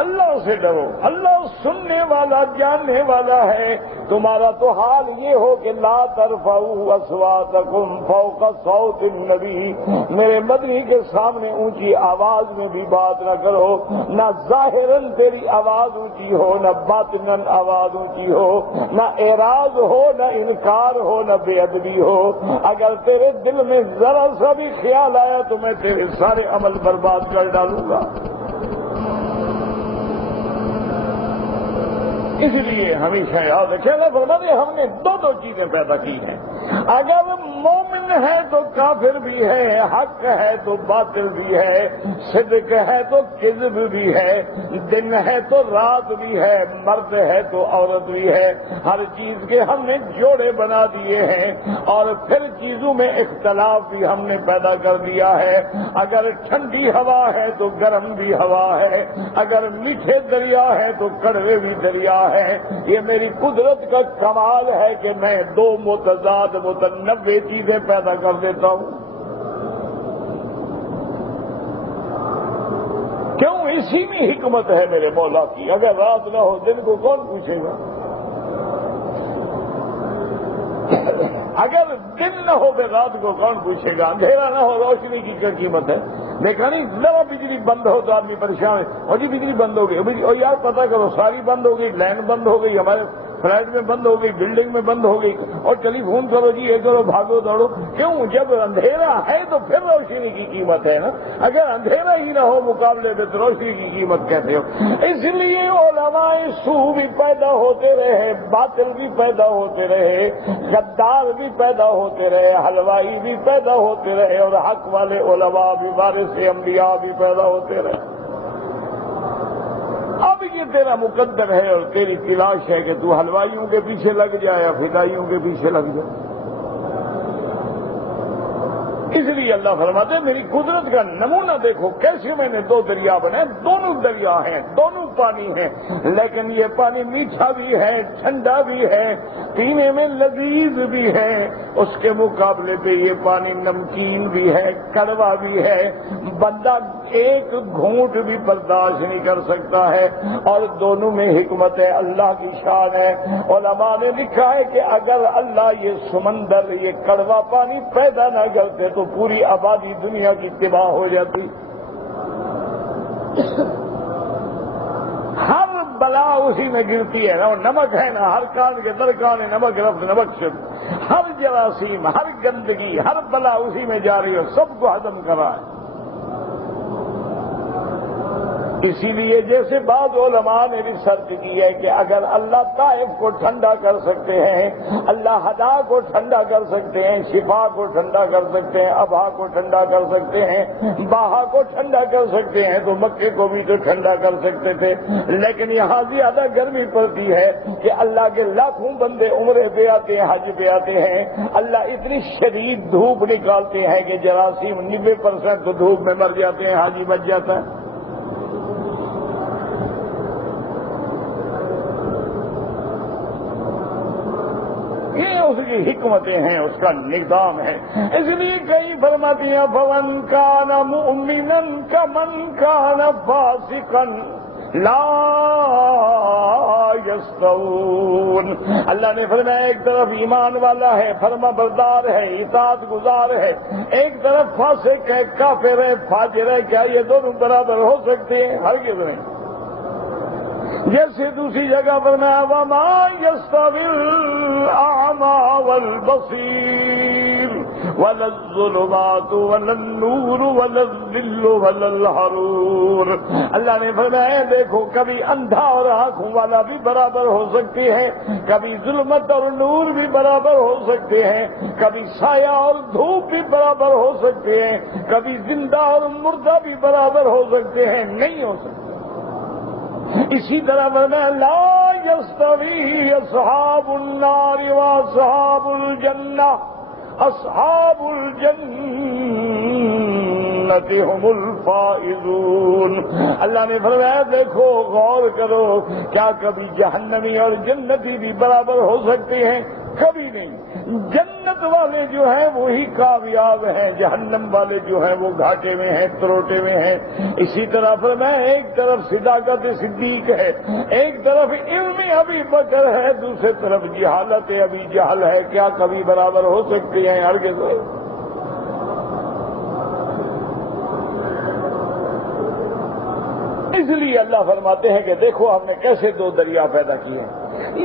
اللہ سے ڈرو، اللہ سننے والا جاننے والا ہے۔ تمہارا تو حال یہ ہو کہ لا ترفعوا اصواتکم فوق صوت النبی، میرے مدنی کے سامنے اونچی آواز میں بھی بات نہ کرو، نہ ظاہراً تیری آواز اونچی ہو، نہ باطناً آواز اونچی ہو، نہ اعراض ہو، نہ انکار ہو، نہ بے ادبی ہو۔ اگر تیرے دل میں ذرا سا بھی خیال آیا تو میں تیرے سارے عمل برباد کر ڈالوں گا۔ اس لیے ہمیشہ یاد رکھیں گا فرماتے ہم نے دو چیزیں پیدا کی ہیں، اگر مومن ہے تو کافر بھی ہے، حق ہے تو باطل بھی ہے، صدق ہے تو کذب بھی ہے، دن ہے تو رات بھی ہے، مرد ہے تو عورت بھی ہے، ہر چیز کے ہم نے جوڑے بنا دیے ہیں، اور پھر چیزوں میں اختلاف بھی ہم نے پیدا کر دیا ہے۔ اگر ٹھنڈی ہوا ہے تو گرم بھی ہوا ہے، اگر میٹھے دریا ہے تو کڑوے بھی دریا ہے۔ یہ میری قدرت کا کمال ہے کہ میں دو متضاد متنوع چیزیں پیدا کر دیتا ہوں۔ کیوں؟ اسی میں حکمت ہے میرے مولا کی۔ اگر رات نہ ہو دن کو کون پوچھے گا؟ اگر دن نہ ہو پھر رات کو کون پوچھے گا؟ اندھیرا نہ ہو روشنی کی کیا قیمت ہے؟ دیکھا نہیں، ذرا بجلی بند ہو تو آدمی پریشان ہے، اور جی بجلی بند ہو گئی، اور یار پتہ کرو ساری بند ہو گئی، لائن بند ہو گئی، ہمارے فلیٹ میں بند ہو گئی، بلڈنگ میں بند ہو گئی، اور ٹیلی فون کرو جی یہ کرو، بھاگو دوڑو۔ کیوں؟ جب اندھیرا ہے تو پھر روشنی کی قیمت ہے نا، اگر اندھیرا ہی نہ ہو مقابلے میں تو روشنی کی قیمت کہتے ہو۔ اس لیے علماء سو بھی پیدا ہوتے رہے، باطل بھی پیدا ہوتے رہے، غدار بھی پیدا ہوتے رہے، حلوائی بھی پیدا ہوتے رہے، اور حق والے علماء بھی، وارث انبیاء بھی پیدا ہوتے رہے۔ اب یہ تیرا مقدر ہے اور تیری تلاش ہے کہ تو حلوائیوں کے پیچھے لگ جائے یا فدائیوں کے پیچھے لگ جائے۔ اس لیے اللہ فرماتے ہیں میری قدرت کا نمونہ دیکھو کیسے میں نے دو دریا بنائے، دونوں دریا ہیں، دونوں پانی ہیں، لیکن یہ پانی میٹھا بھی ہے، ٹھنڈا بھی ہے، پینے میں لذیذ بھی ہے، اس کے مقابلے پہ یہ پانی نمکین بھی ہے، کڑوا بھی ہے، بندہ ایک گھونٹ بھی برداشت نہیں کر سکتا ہے، اور دونوں میں حکمت ہے، اللہ کی شان ہے۔ علماء نے لکھا ہے کہ اگر اللہ یہ سمندر، یہ کڑوا پانی پیدا نہ کرتے تو پوری آبادی دنیا کی تباہ ہو جاتی۔ ہر بلا اسی میں گرتی ہے نا، اور نمک ہے نا، ہر کان کے درکان نمک رفت نمک شد، ہر جراثیم، ہر گندگی، ہر بلا اسی میں جا رہی ہے، سب کو ہضم کرا ہے۔ اسی لیے جیسے بعض علماء نے ریسرچ کی ہے کہ اگر اللہ طائف کو ٹھنڈا کر سکتے ہیں، اللہ ہدا کو ٹھنڈا کر سکتے ہیں، شفا کو ٹھنڈا کر سکتے ہیں، ابھا کو ٹھنڈا کر سکتے ہیں، باہا کو ٹھنڈا کر سکتے ہیں، تو مکے کو بھی تو ٹھنڈا کر سکتے تھے۔ لیکن یہاں زیادہ گرمی پڑتی ہے کہ اللہ کے لاکھوں بندے عمرے پہ آتے ہیں، حج پہ آتے ہیں، اللہ اتنی شدید دھوپ نکالتے ہیں کہ جراثیم 90% تو دھوپ میں مر جاتے ہیں، حاجی بچ جاتا ہے۔ یہ اس کی حکمتیں ہیں، اس کا نظام ہے۔ اس لیے کئی فرماتی ہیں فَمَنْ كَانَ مُؤْمِنًا كَمَنْ كَانَ فَاسِقًا لا يستوون۔ اللہ نے فرمایا ایک طرف ایمان والا ہے، فرما بردار ہے، اطاعت گزار ہے، ایک طرف فاسق ہے، کافر ہے، فاجر ہے، کیا یہ دونوں برابر ہو سکتے ہیں؟ ہرگز نہیں۔ جیسے دوسری جگہ فرمایا وَمَا يَسْتَوِي الْأَعْمَى وَالْبَصِيرُ وَلَا الظُّلُمَاتُ وَلَا النُّورُ وَلَا الظِّلُّ وَلَا الْحَرُورُ۔ اللہ نے فرمایا دیکھو کبھی اندھا اور آنکھوں والا بھی برابر ہو سکتے ہیں، کبھی ظلمت اور نور بھی برابر ہو سکتے ہیں، کبھی سایہ اور دھوپ بھی برابر ہو سکتے ہیں، کبھی زندہ اور مردہ بھی برابر ہو سکتے ہیں، نہیں ہو سکتے۔ اسی طرح فرمایا لا یستوی اصحاب النار واصحاب الجنہ اصحاب الجنۃ هم الفائزون۔ اللہ نے فرمایا دیکھو غور کرو، کیا کبھی جہنمی اور جنتی بھی برابر ہو سکتے ہیں؟ کبھی نہیں۔ جنت والے جو ہیں وہی کامیاب ہیں، جہنم والے جو ہیں وہ گھاٹے میں ہیں، تروٹے میں ہیں۔ اسی طرح فرمایا ایک طرف صداقت صدیق ہے، ایک طرف علم ابی بکر ہے، دوسری طرف جہالت ابی جہل ہے، کیا کبھی برابر ہو سکتے ہیں؟ ہرگز۔ اس لیے اللہ فرماتے ہیں کہ دیکھو ہم نے کیسے دو دریا پیدا کیے ہیں۔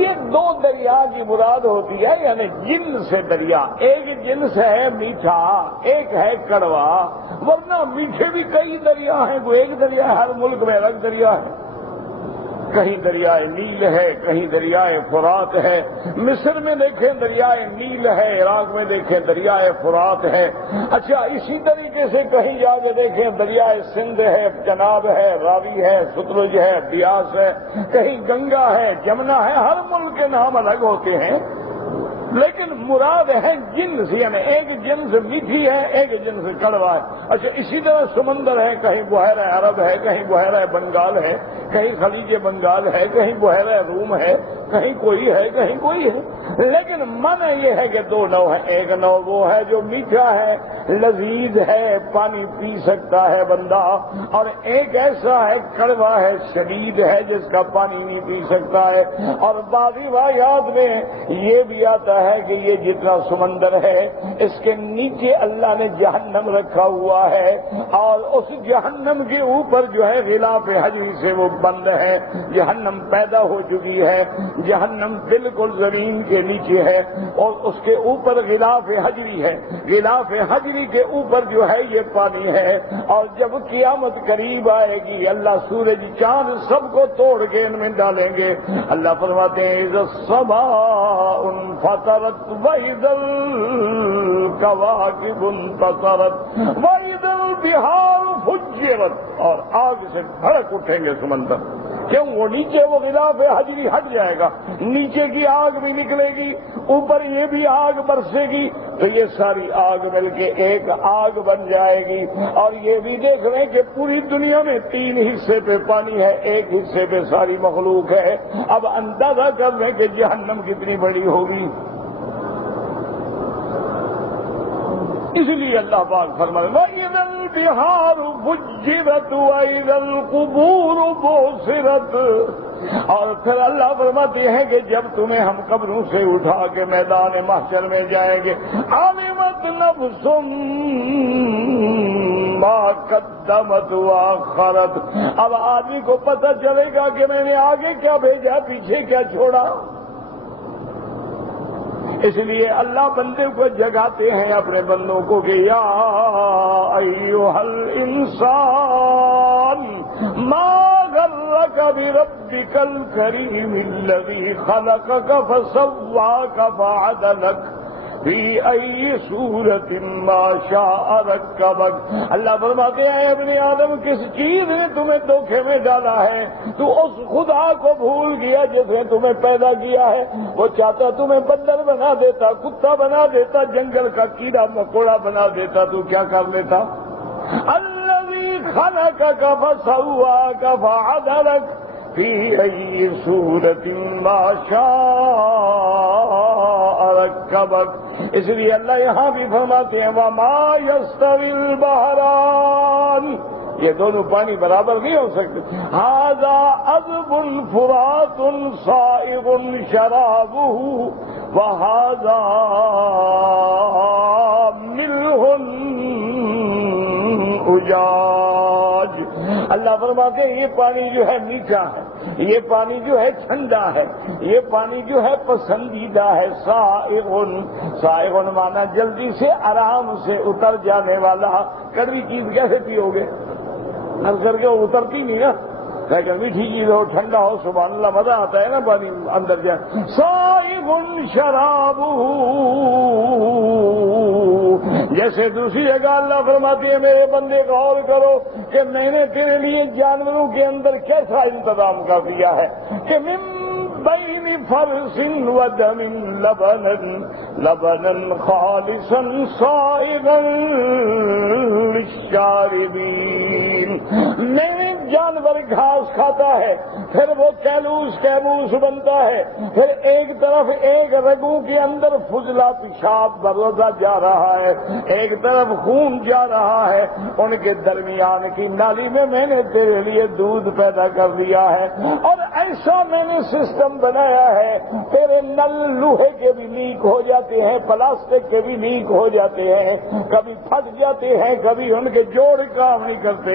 یہ دو دریا کی مراد ہوتی ہے یعنی جنس سے دریا، ایک جنس ہے میٹھا، ایک ہے کڑوا، ورنہ میٹھے بھی کئی دریا ہیں، کوئی ایک دریا ہے، ہر ملک میں الگ دریا ہے۔ کہیں دریائے نیل ہے، کہیں دریائے فرات ہے، مصر میں دیکھیں دریائے نیل ہے، عراق میں دیکھیں دریائے فرات ہے۔ اچھا اسی طریقے سے کہیں جا کے دیکھیں دریائے سندھ ہے، چناب ہے، راوی ہے، ستلج ہے، بیاس ہے، کہیں گنگا ہے، جمنا ہے، ہر ملک کے نام الگ ہوتے ہیں، لیکن مراد ہے جنس، یعنی ایک جنس میٹھی ہے، ایک جنس کڑوا ہے۔ اچھا اسی طرح سمندر ہے، کہیں بحیرہ عرب ہے، کہیں بحیرہ بنگال ہے، کہیں خلیج بنگال ہے، کہیں بحیرہ روم ہے، کہیں کوئی ہے، کہیں کوئی ہے، لیکن معنی یہ ہے کہ دو نو ہے۔ ایک نو وہ ہے جو میٹھا ہے، لذیذ ہے، پانی پی سکتا ہے بندہ، اور ایک ایسا ہے کڑوا ہے، شدید ہے، جس کا پانی نہیں پی سکتا ہے۔ اور بعض روایات میں یہ بھی آتا ہے کہ یہ جتنا سمندر ہے اس کے نیچے اللہ نے جہنم رکھا ہوا ہے، اور اس جہنم کے اوپر جو ہے غلاف حجری سے وہ بند ہے، جہنم پیدا ہو چکی ہے، جہنم بالکل زمین کے نیچے ہے، اور اس کے اوپر غلاف حجری ہے، غلاف حجری کے اوپر جو ہے یہ پانی ہے۔ اور جب قیامت قریب آئے گی اللہ سورج چاند سب کو توڑ کے ان میں ڈالیں گے۔ اللہ فرماتے ہیں اذا السماء انفطرت واذا الكواكب انتصرت واذا البحار فجرت، اور آگ سے بھڑک اٹھیں گے سمندر۔ کیوں؟ وہ نیچے وہ غلاف حجری ہٹ جائے گا، نیچے کی آگ بھی نکلے گی، اوپر یہ بھی آگ برسے گی، تو یہ ساری آگ مل کے ایک آگ بن جائے گی۔ اور یہ بھی دیکھ رہے ہیں کہ پوری دنیا میں 3 حصے پہ پانی ہے، 1 حصے پہ ساری مخلوق ہے۔ اب اندازہ کر لیں کہ جہنم کتنی بڑی ہوگی۔ اس لیے اللہ پاک فرمائے وَإِذَا الْبِحَارُ فُجِّرَتْ وَإِذَا الْقُبُورُ بُعْثِرَتْ، اور پھر اللہ فرماتے ہیں کہ جب تمہیں ہم قبروں سے اٹھا کے میدان محشر میں جائیں گے عَلِمَتْ نَفْسٌ مَا قَدَّمَتْ وَأَخَّرَتْ، اب آدمی کو پتہ چلے گا کہ میں نے آگے کیا بھیجا، پیچھے کیا چھوڑا۔ اس لیے اللہ بندے کو جگاتے ہیں اپنے بندوں کو کہ یا ایھا الانسان ما غرك بربك الكريم الذي خلقك فسواك فعدلك فی ای صورت ما شاء رکبک. اللہ فرماتے ہیں ابن آدم کس چیز نے تمہیں دھوکے میں ڈالا ہے؟ تو اس خدا کو بھول گیا جس نے تمہیں پیدا کیا ہے. وہ چاہتا تمہیں بندر بنا دیتا، کتا بنا دیتا، جنگل کا کیڑا مکوڑا بنا دیتا، تو کیا کر لیتا؟ الذی خلقک فسواک فعدلک فی ای صورت ما شاء رکبک. اس لیے اللہ یہاں بھی فرماتے ہیں وما یستوی البحران، یہ دونوں پانی برابر نہیں ہو سکتے. ھذا عذب فرات صائغ شرابہ وھذا ملح اجاج. اللہ فرماتے ہیں یہ پانی جو ہے میٹھا ہے، یہ پانی جو ہے ٹھنڈا ہے، یہ پانی جو ہے پسندیدہ ہے. سائغ مانا جلدی سے آرام سے اتر جانے والا. کڑوی چیز کیسے پیو گے؟ ہر کر کے اترتی نہیں نا. لیکن میٹھی چیز ہو، ٹھنڈا ہو، سبحان اللہ مزہ آتا ہے نا پانی اندر جائے. سائغ شرابہ، جیسے دوسری جگہ اللہ فرماتی ہے میرے بندے غور کرو کہ میں نے تیرے لیے جانوروں کے اندر کیسا انتظام کر دیا ہے کہ من بین فرس ودم لبنا خالصا سائغا للشاربین. میں نے جانور گھاس کھاتا ہے، پھر وہ کیموس بنتا ہے، پھر ایک طرف ایک رگوں کے اندر فضلہ پیشاب بروزہ جا رہا ہے، ایک طرف خون جا رہا ہے. ان کے درمیان کی نالی میں نے تیرے لیے دودھ پیدا کر دیا ہے. اور ایسا میں نے سسٹم بنایا ہے تیرے نل لوہے کے بھی لیک ہو جاتے ہیں، پلاسٹک کے بھی لیک ہو جاتے ہیں، کبھی پھٹ جاتے ہیں، کبھی ان کے جوڑ کام نہیں کرتے.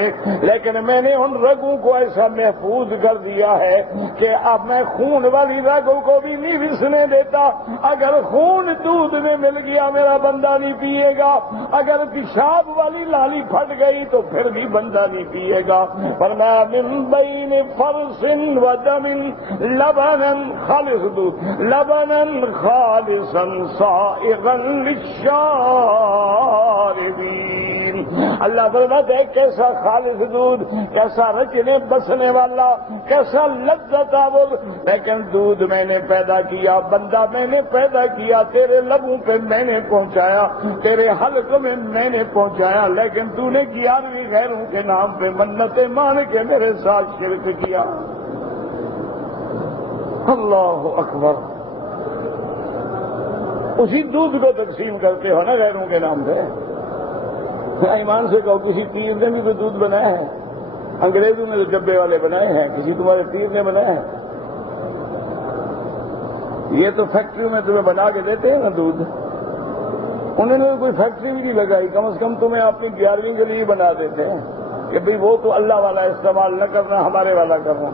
لیکن میں نے ان رگوں کو ایسا محفوظ کر دیا ہے کہ اب میں خون والی رگوں کو بھی نہیں رسنے دیتا. اگر خون دودھ میں مل گیا میرا بندہ نہیں پیے گا، اگر پیشاب والی لالی پھٹ گئی تو پھر بھی بندہ نہیں پیے گا. فرمایا من بین فرس ودم لبنا خالص دودھ، لبنا خالصا سائغا للشاربین. اللہ فرماتا ہے کیسا خالص دودھ، کیسا رچنے بسنے والا، کیسا لذت آور. لیکن دودھ میں نے پیدا کیا، بندہ میں نے پیدا کیا، تیرے لبوں پہ میں نے پہنچایا، تیرے حلق میں میں نے پہنچایا. لیکن تو نے 11ویں غیروں کے نام پہ منتیں مان کے میرے ساتھ شرک کیا. اللہ اکبر. اسی دودھ کو تقسیم کرتے ہو نا غیروں کے نام پہ. ایمان سے کہو کسی پیر نے بھی تو دودھ بنایا ہے؟ انگریزوں نے تو ڈبے والے بنائے ہیں، کسی تمہارے پیر نے بنایا ہے؟ یہ تو فیکٹریوں میں تمہیں بنا کے دیتے ہیں نا دودھ. انہوں نے کوئی فیکٹری بھی نہیں لگائی، کم از کم تمہیں اپنی 11ویں کے لیے بنا دیتے ہیں کہ بھئی وہ تو اللہ والا استعمال نہ کرنا، ہمارے والا کرنا.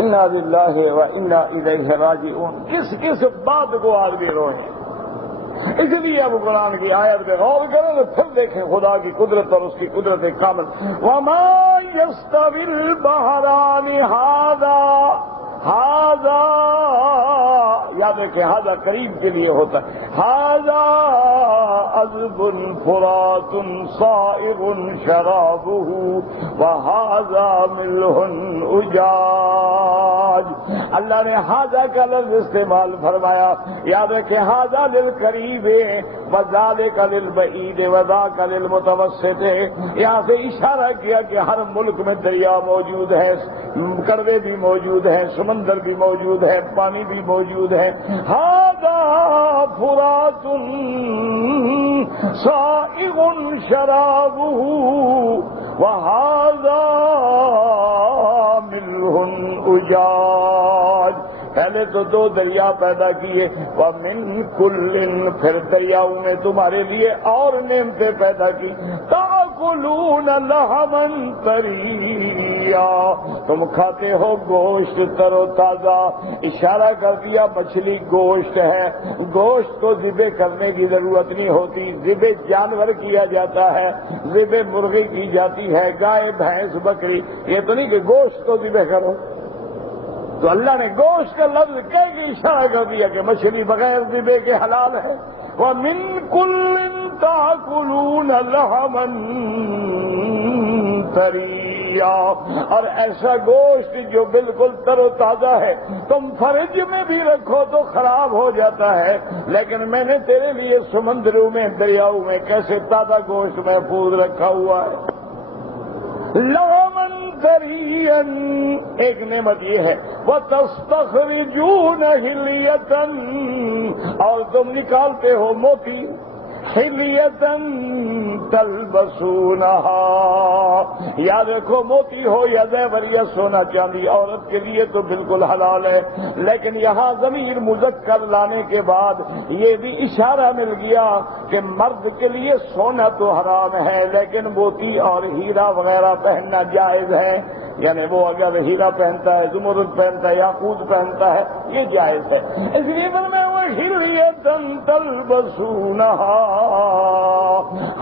انا للہ و انا الیہ راجعون. کس بات کو آدمی روئے؟ اس لیے اب قرآن کی آیت پہ غور کریں تو پھر دیکھیں خدا کی قدرت اور اس کی قدرت کامل. وما یستوی البحران ھذا یاد رکھیں ھذا قریب کے لیے ہوتا ہے. ھذا عذب فرات صائغ شرابہ وھذا ملح اجاج. اللہ نے ھذا کا لفظ استعمال فرمایا. یاد رکھیں ھذا للقریب وذالک للبعید وذاک للمتوسط. یہاں سے اشارہ کیا کہ ہر ملک میں دریا موجود ہے، کڑوے بھی موجود ہیں، سمندر بھی موجود ہے، پانی بھی موجود ہے. ھذا فرات صائغ شرابہ وھذا ملح اجاج. پہلے تو 2 دریا پیدا کیے، وَمِن كُلٍّ پھر دریاؤں نے تمہارے لیے اور نعمتیں پیدا کی. تاکلون لحما طریا، تم کھاتے ہو گوشت تر و تازہ. اشارہ کر دیا مچھلی گوشت ہے، گوشت کو ذبح کرنے کی ضرورت نہیں ہوتی. ذبح جانور کیا جاتا ہے، ذبح مرغی کی جاتی ہے، گائے بھینس بکری. یہ تو نہیں کہ گوشت کو ذبح کرو. تو اللہ نے گوشت کا لفظ کہہ کے اشارہ کر دیا کہ مچھلی بغیر ذبح کے حلال ہے. وَمِن كُلٍّ تَأْكُلُونَ لَحْمًا طَرِيًّا، اور ایسا گوشت جو بالکل تر و تازہ ہے تم فرج میں بھی رکھو تو خراب ہو جاتا ہے، لیکن میں نے تیرے لیے سمندروں میں دریاؤں میں کیسے تازہ گوشت محفوظ رکھا ہوا ہے. لَحْمًا طَرِيًّا، ایک نعمت یہ ہے. وَتَسْتَخْرِجُونَ حِلْيَةً، اور تم نکالتے ہو موتی. حِلْيَةً تَلْبَسُونَهَا، یاد رکھو موتی ہو یا زیور یا سونا چاندی عورت کے لیے تو بالکل حلال ہے، لیکن یہاں ضمیر مذکر لانے کے بعد یہ بھی اشارہ مل گیا کہ مرد کے لیے سونا تو حرام ہے لیکن موتی اور ہیرا وغیرہ پہننا جائز ہے. یعنی وہ اگر ہیرا پہنتا ہے، زمرد پہنتا ہے، یاقوت پہنتا ہے، یہ جائز ہے. اس لیے فرمایا وہ حِلْيَةً تَلْبَسُونَهَا،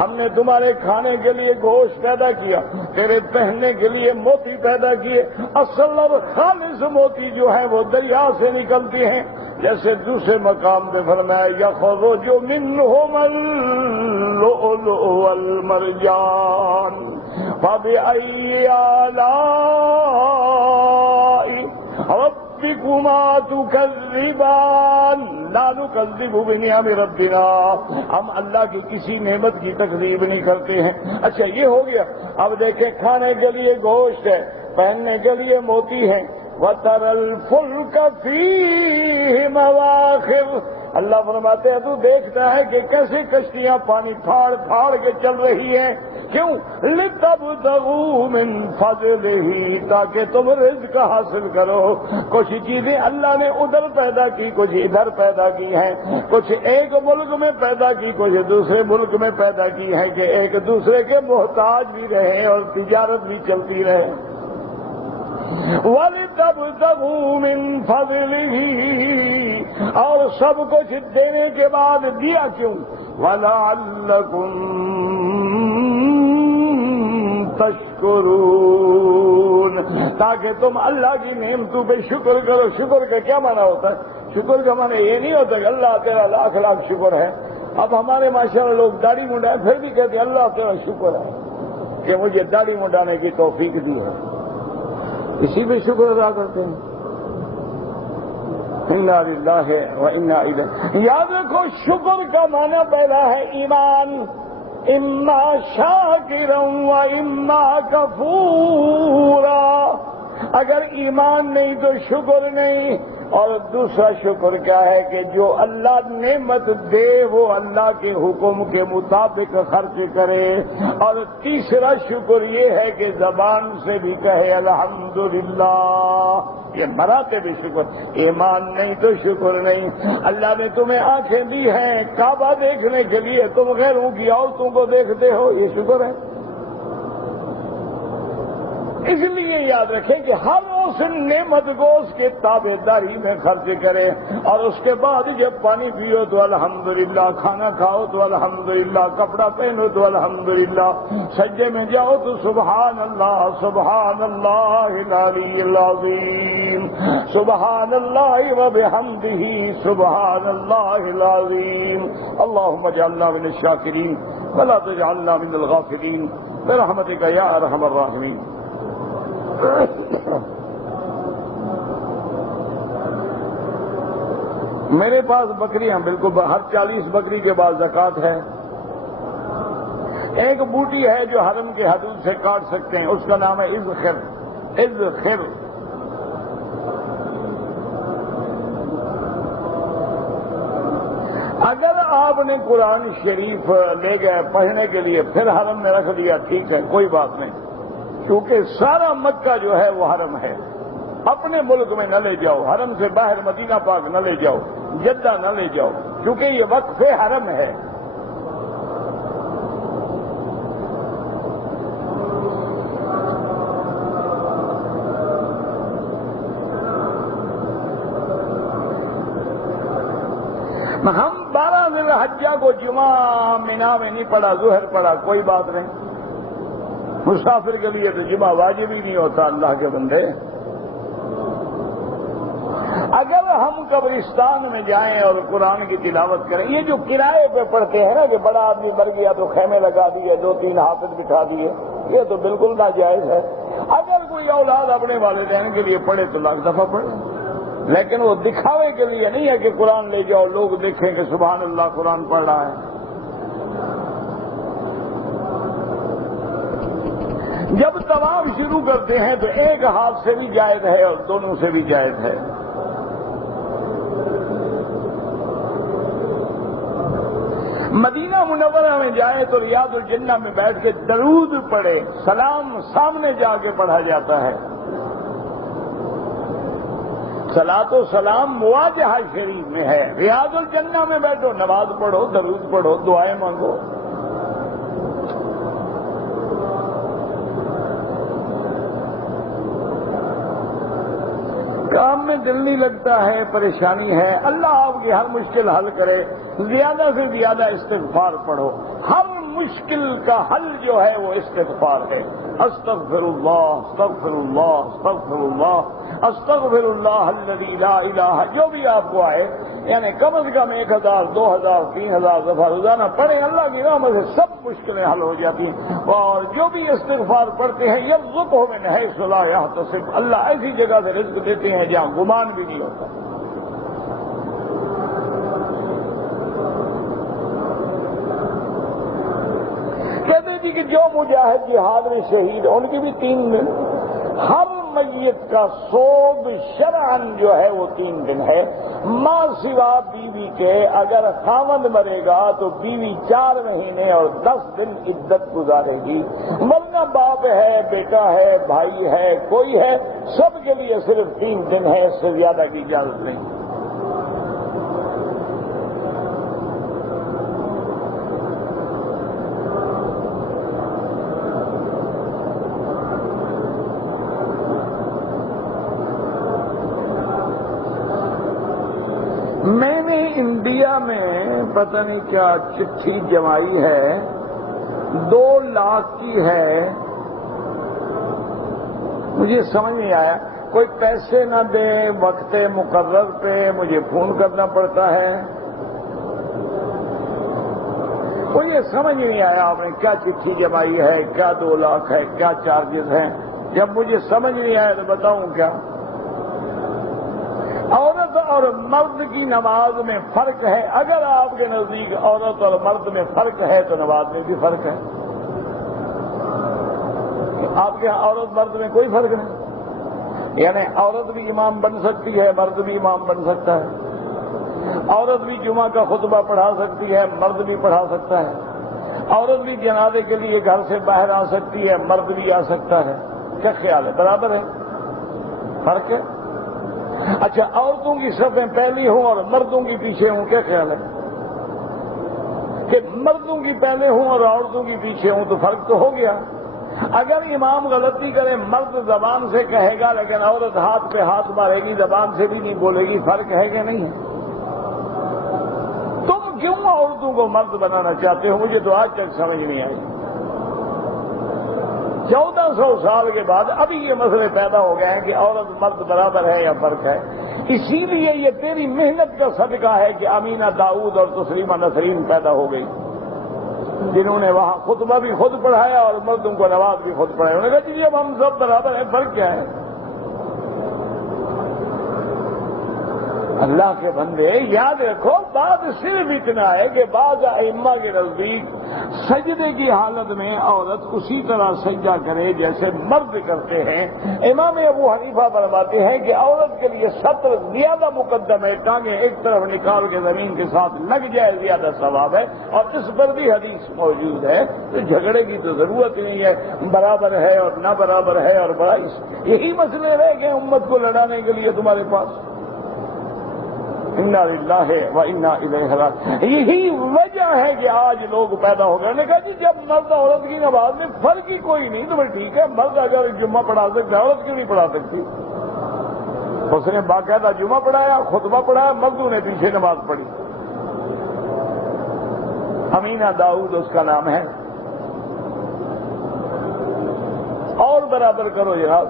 ہم نے تمہارے کھانے کے لیے گوشت پیدا کیا، تیرے پہننے کے لیے موتی پیدا کیے. اصل اور خالص موتی جو ہے وہ دریا سے نکلتی ہیں. جیسے دوسرے مقام پہ فرمایا یخرج منہم اللؤلؤ والمرجان فبأي آلاء ربكما تكذبان لا نكذب بنعم ربنا، ہم اللہ کی کسی نعمت کی تکذیب نہیں کرتے ہیں. اچھا یہ ہو گیا. اب دیکھیں کھانے کے لیے گوشت ہے، پہننے کے لیے موتی ہے. وَتَرَى الْفُلْكَ فِيهِ مَوَاخِرُ، اللہ فرماتے ہیں تو دیکھتا ہے کہ کیسے کشتیاں پانی پھاڑ پھاڑ کے چل رہی ہیں. کیوں؟ لِتَبْتَغُوا مِنْ فَضْلِهِ، تاکہ تم رزق حاصل کرو. کچھ چیزیں اللہ نے ادھر پیدا کی، کچھ ادھر پیدا کی ہیں، کچھ ایک ملک میں پیدا کی، کچھ دوسرے ملک میں پیدا کی ہیں کہ ایک دوسرے کے محتاج بھی رہیں اور تجارت بھی چلتی رہے. وَلِتَبْتَغُوا مِنْ فَضْلِهِ، اور سب کچھ دینے کے بعد دیا کیوں؟ وَلَعَلَّكُمْ تَشْكُرُونَ، تاکہ تم اللہ کی نعمتوں پہ شکر کرو. شکر کا کیا معنی ہوتا ہے؟ شکر کا معنی یہ نہیں ہوتا کہ اللہ تیرا لاکھ لاکھ شکر ہے. اب ہمارے ماشاءاللہ لوگ داڑھی منڈائے پھر بھی کہتے ہیں اللہ تیرا شکر ہے کہ مجھے داڑھی منڈانے کی توفیق دی ہے. اسی پہ شکر ادا کرتے ہیں. انا للہ و انا الیہ. یاد رکھو شکر کا معنی پہلا ہے ایمان. اما شاکرا و اما کفورا، اگر ایمان نہیں تو شکر نہیں. اور دوسرا شکر کیا ہے کہ جو اللہ نعمت دے وہ اللہ کے حکم کے مطابق خرچ کرے. اور تیسرا شکر یہ ہے کہ زبان سے بھی کہے الحمدللہ. یہ مراتب شکر. ایمان نہیں تو شکر نہیں. اللہ نے تمہیں آنکھیں دی ہیں کعبہ دیکھنے کے لیے، تم غیروں کی عورتوں کو دیکھتے ہو، یہ شکر ہے. اس لیے یاد رکھیں کہ ہر اس نعمت کو اس کے تابع داری میں خرچ کرے. اور اس کے بعد جب پانی پیو تو الحمدللہ، کھانا کھاؤ تو الحمدللہ، کپڑا پہنو تو الحمدللہ، سجدے میں جاؤ تو سبحان اللہ سبحان اللہ العلی العظیم، سبحان اللہ وبحمدہ سبحان اللہ العظیم. اللہم اجعلنا من الشاکرین ولا تجعلنا من الغافلین برحمتک یا ارحم الراحمین. میرے پاس بکریاں بالکل ہر 40 بکری کے بعد زکوٰۃ ہے. ایک بوٹی ہے جو حرم کے حدود سے کاٹ سکتے ہیں، اس کا نام ہے اذخر. اذخر اگر آپ نے قرآن شریف لے گئے پڑھنے کے لیے پھر حرم میں رکھ دیا ٹھیک ہے، کوئی بات نہیں، کیونکہ سارا مکہ جو ہے وہ حرم ہے. اپنے ملک میں نہ لے جاؤ، حرم سے باہر مدینہ پاک نہ لے جاؤ، جدہ نہ لے جاؤ، کیونکہ یہ وقف حرم ہے. ہم 12 ذی الحجہ کو جمعہ مینا میں نہیں پڑھا، ظہر پڑھا، کوئی بات نہیں. مسافر کے لیے تو جمعہ واجب ہی نہیں ہوتا. اللہ کے بندے، اگر ہم قبرستان میں جائیں اور قرآن کی تلاوت کریں، یہ جو کرائے پہ پڑھتے ہیں نا کہ بڑا آدمی مر گیا تو خیمے لگا دیے، 2-3 حافظ بٹھا دیے، یہ تو بالکل ناجائز ہے. اگر کوئی اولاد اپنے والدین کے لیے پڑھے تو لاکھ دفعہ پڑھے، لیکن وہ دکھاوے کے لیے نہیں ہے کہ قرآن لے جاؤ لوگ دیکھیں کہ سبحان اللہ قرآن پڑھ رہا ہے. جب طواف شروع کرتے ہیں تو ایک ہاتھ سے بھی جائز ہے اور دونوں سے بھی جائز ہے. مدینہ منورہ میں جائے تو ریاض الجنہ میں بیٹھ کے درود پڑھے، سلام سامنے جا کے پڑھا جاتا ہے. صلاۃ و سلام مواجہہ شریف میں ہے. ریاض الجنہ میں بیٹھو، نماز پڑھو، درود پڑھو، دعائیں مانگو. کام میں دل نہیں لگتا ہے، پریشانی ہے، اللہ آپ کی ہر مشکل حل کرے. زیادہ سے زیادہ استغفار پڑھو. ہر مشکل کا حل جو ہے وہ استغفار ہے. استغفر اللہ، استغفر اللہ، استغفر اللہ، استغفر اللہ الذی لا الہ، جو بھی آپ کو آئے، یعنی کم از کم 1000، 2000، 3000 دفعہ روزانہ پڑھیں. اللہ کی رحمت سے سب مشکلیں حل ہو جاتی ہیں. اور جو بھی استغفار پڑھتے ہیں یرزقہ من حیث لا یحتسب، اللہ ایسی جگہ سے رزق دیتے ہیں جہاں گمان بھی نہیں ہوتا. کہتے جی کہ جو مجاہد جہاد میں شہید، ان کی بھی 3 دن. ہر میت کا سود شرعن جو ہے وہ 3 دن ہے. ماں سوا بیوی کے اگر خاوند مرے گا تو بیوی 4 مہینے اور 10 دن عدت گزارے گی. ورنہ باپ ہے، بیٹا ہے، بھائی ہے، کوئی ہے، سب کے لیے صرف 3 دن ہے، اس سے زیادہ کی اجازت نہیں. میں نے انڈیا میں پتہ نہیں کیا چٹھی جمائی ہے، 2 لاکھ کی ہے. مجھے سمجھ نہیں آیا، کوئی پیسے نہ دے، وقت مقرر پہ مجھے فون کرنا پڑتا ہے. مجھے سمجھ نہیں آیا آپ نے کیا چٹھی جمائی ہے، کیا 2 لاکھ ہے، کیا چارجز ہیں. جب مجھے سمجھ نہیں آیا تو بتاؤں کیا. عورت اور مرد کی نماز میں فرق ہے. اگر آپ کے نزدیک عورت اور مرد میں فرق ہے تو نماز میں بھی فرق ہے. آپ کے عورت مرد میں کوئی فرق نہیں، یعنی عورت بھی امام بن سکتی ہے، مرد بھی امام بن سکتا ہے. عورت بھی جمعہ کا خطبہ پڑھا سکتی ہے، مرد بھی پڑھا سکتا ہے. عورت بھی جنازے کے لیے گھر سے باہر آ سکتی ہے، مرد بھی آ سکتا ہے. کیا خیال ہے؟ برابر ہے؟ فرق ہے؟ اچھا، عورتوں کی صفیں پہلی ہوں اور مردوں کی پیچھے ہوں، کیا خیال ہے؟ کہ مردوں کی پہلے ہوں اور عورتوں کی پیچھے ہوں تو فرق تو ہو گیا. اگر امام غلطی کرے، مرد زبان سے کہے گا لیکن عورت ہاتھ پہ ہاتھ مارے گی، زبان سے بھی نہیں بولے گی، فرق ہے کہ نہیں ہے؟ تم کیوں عورتوں کو مرد بنانا چاہتے ہو؟ مجھے تو آج تک سمجھ نہیں آئی. 1400 سال کے بعد ابھی یہ مسئلے پیدا ہو گئے ہیں کہ عورت مرد برابر ہے یا فرق ہے. اسی لیے یہ تیری محنت کا صدقہ ہے کہ امینہ داؤد اور تسلیمہ نسرین پیدا ہو گئی، جنہوں نے وہاں خطبہ بھی خود پڑھایا اور مردوں کو نماز بھی خود پڑھایا. انہوں نے کہا جی اب ہم سب برابر ہیں، فرق کیا ہے؟ اللہ کے بندے یاد رکھو، بات صرف اتنا ہے کہ بعض ائمہ کے نزدیک سجدے کی حالت میں عورت اسی طرح سجدہ کرے جیسے مرد کرتے ہیں. امام ابو حنیفہ فرماتے ہیں کہ عورت کے لیے سطر زیادہ مقدم ہے، ٹانگیں ایک طرف نکال کے زمین کے ساتھ لگ جائے زیادہ ثواب ہے، اور اس پر بھی حدیث موجود ہے. تو جھگڑے کی تو ضرورت ہی نہیں ہے، برابر ہے اور نہ برابر ہے اور بڑا، یہی مسئلے رہ گئے امت کو لڑانے کے لیے تمہارے پاس. انا للہ و انا الیہ راجعون. یہی وجہ ہے کہ آج لوگ پیدا ہو گئے. انہوں نے کہا جی جب مرد عورت کی نماز میں فرق ہی کوئی نہیں تو ٹھیک ہے، مرد اگر جمعہ پڑھا سکتا ہے عورت کیوں نہیں پڑھا سکتی؟ اس نے باقاعدہ جمعہ پڑھایا، خطبہ پڑھایا، مردوں نے پیچھے نماز پڑھی. امینہ داؤد اس کا نام ہے. اور برابر کرو جناب.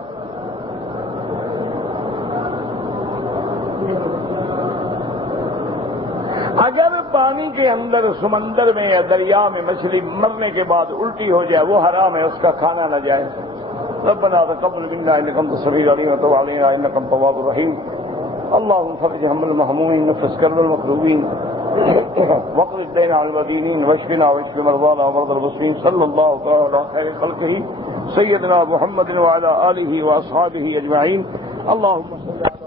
اگر پانی کے اندر سمندر میں یا دریا میں مچھلی مرنے کے بعد الٹی ہو جائے وہ حرام ہے, اس کا کھانا نہ جائے. ربنا تقبل منا انك انت السميع العليم وتب علينا انك انت التواب الرحيم. اللهم فرج هم المهمومين نفس كرب المكروبين واقض الدين عن المدينين واشفنا واشف مرضانا ومرضى المسلمين. صلى الله تعالى على خير خلقه سيدنا محمد وعلى اله واصحابه اجمعين. اللهم صل على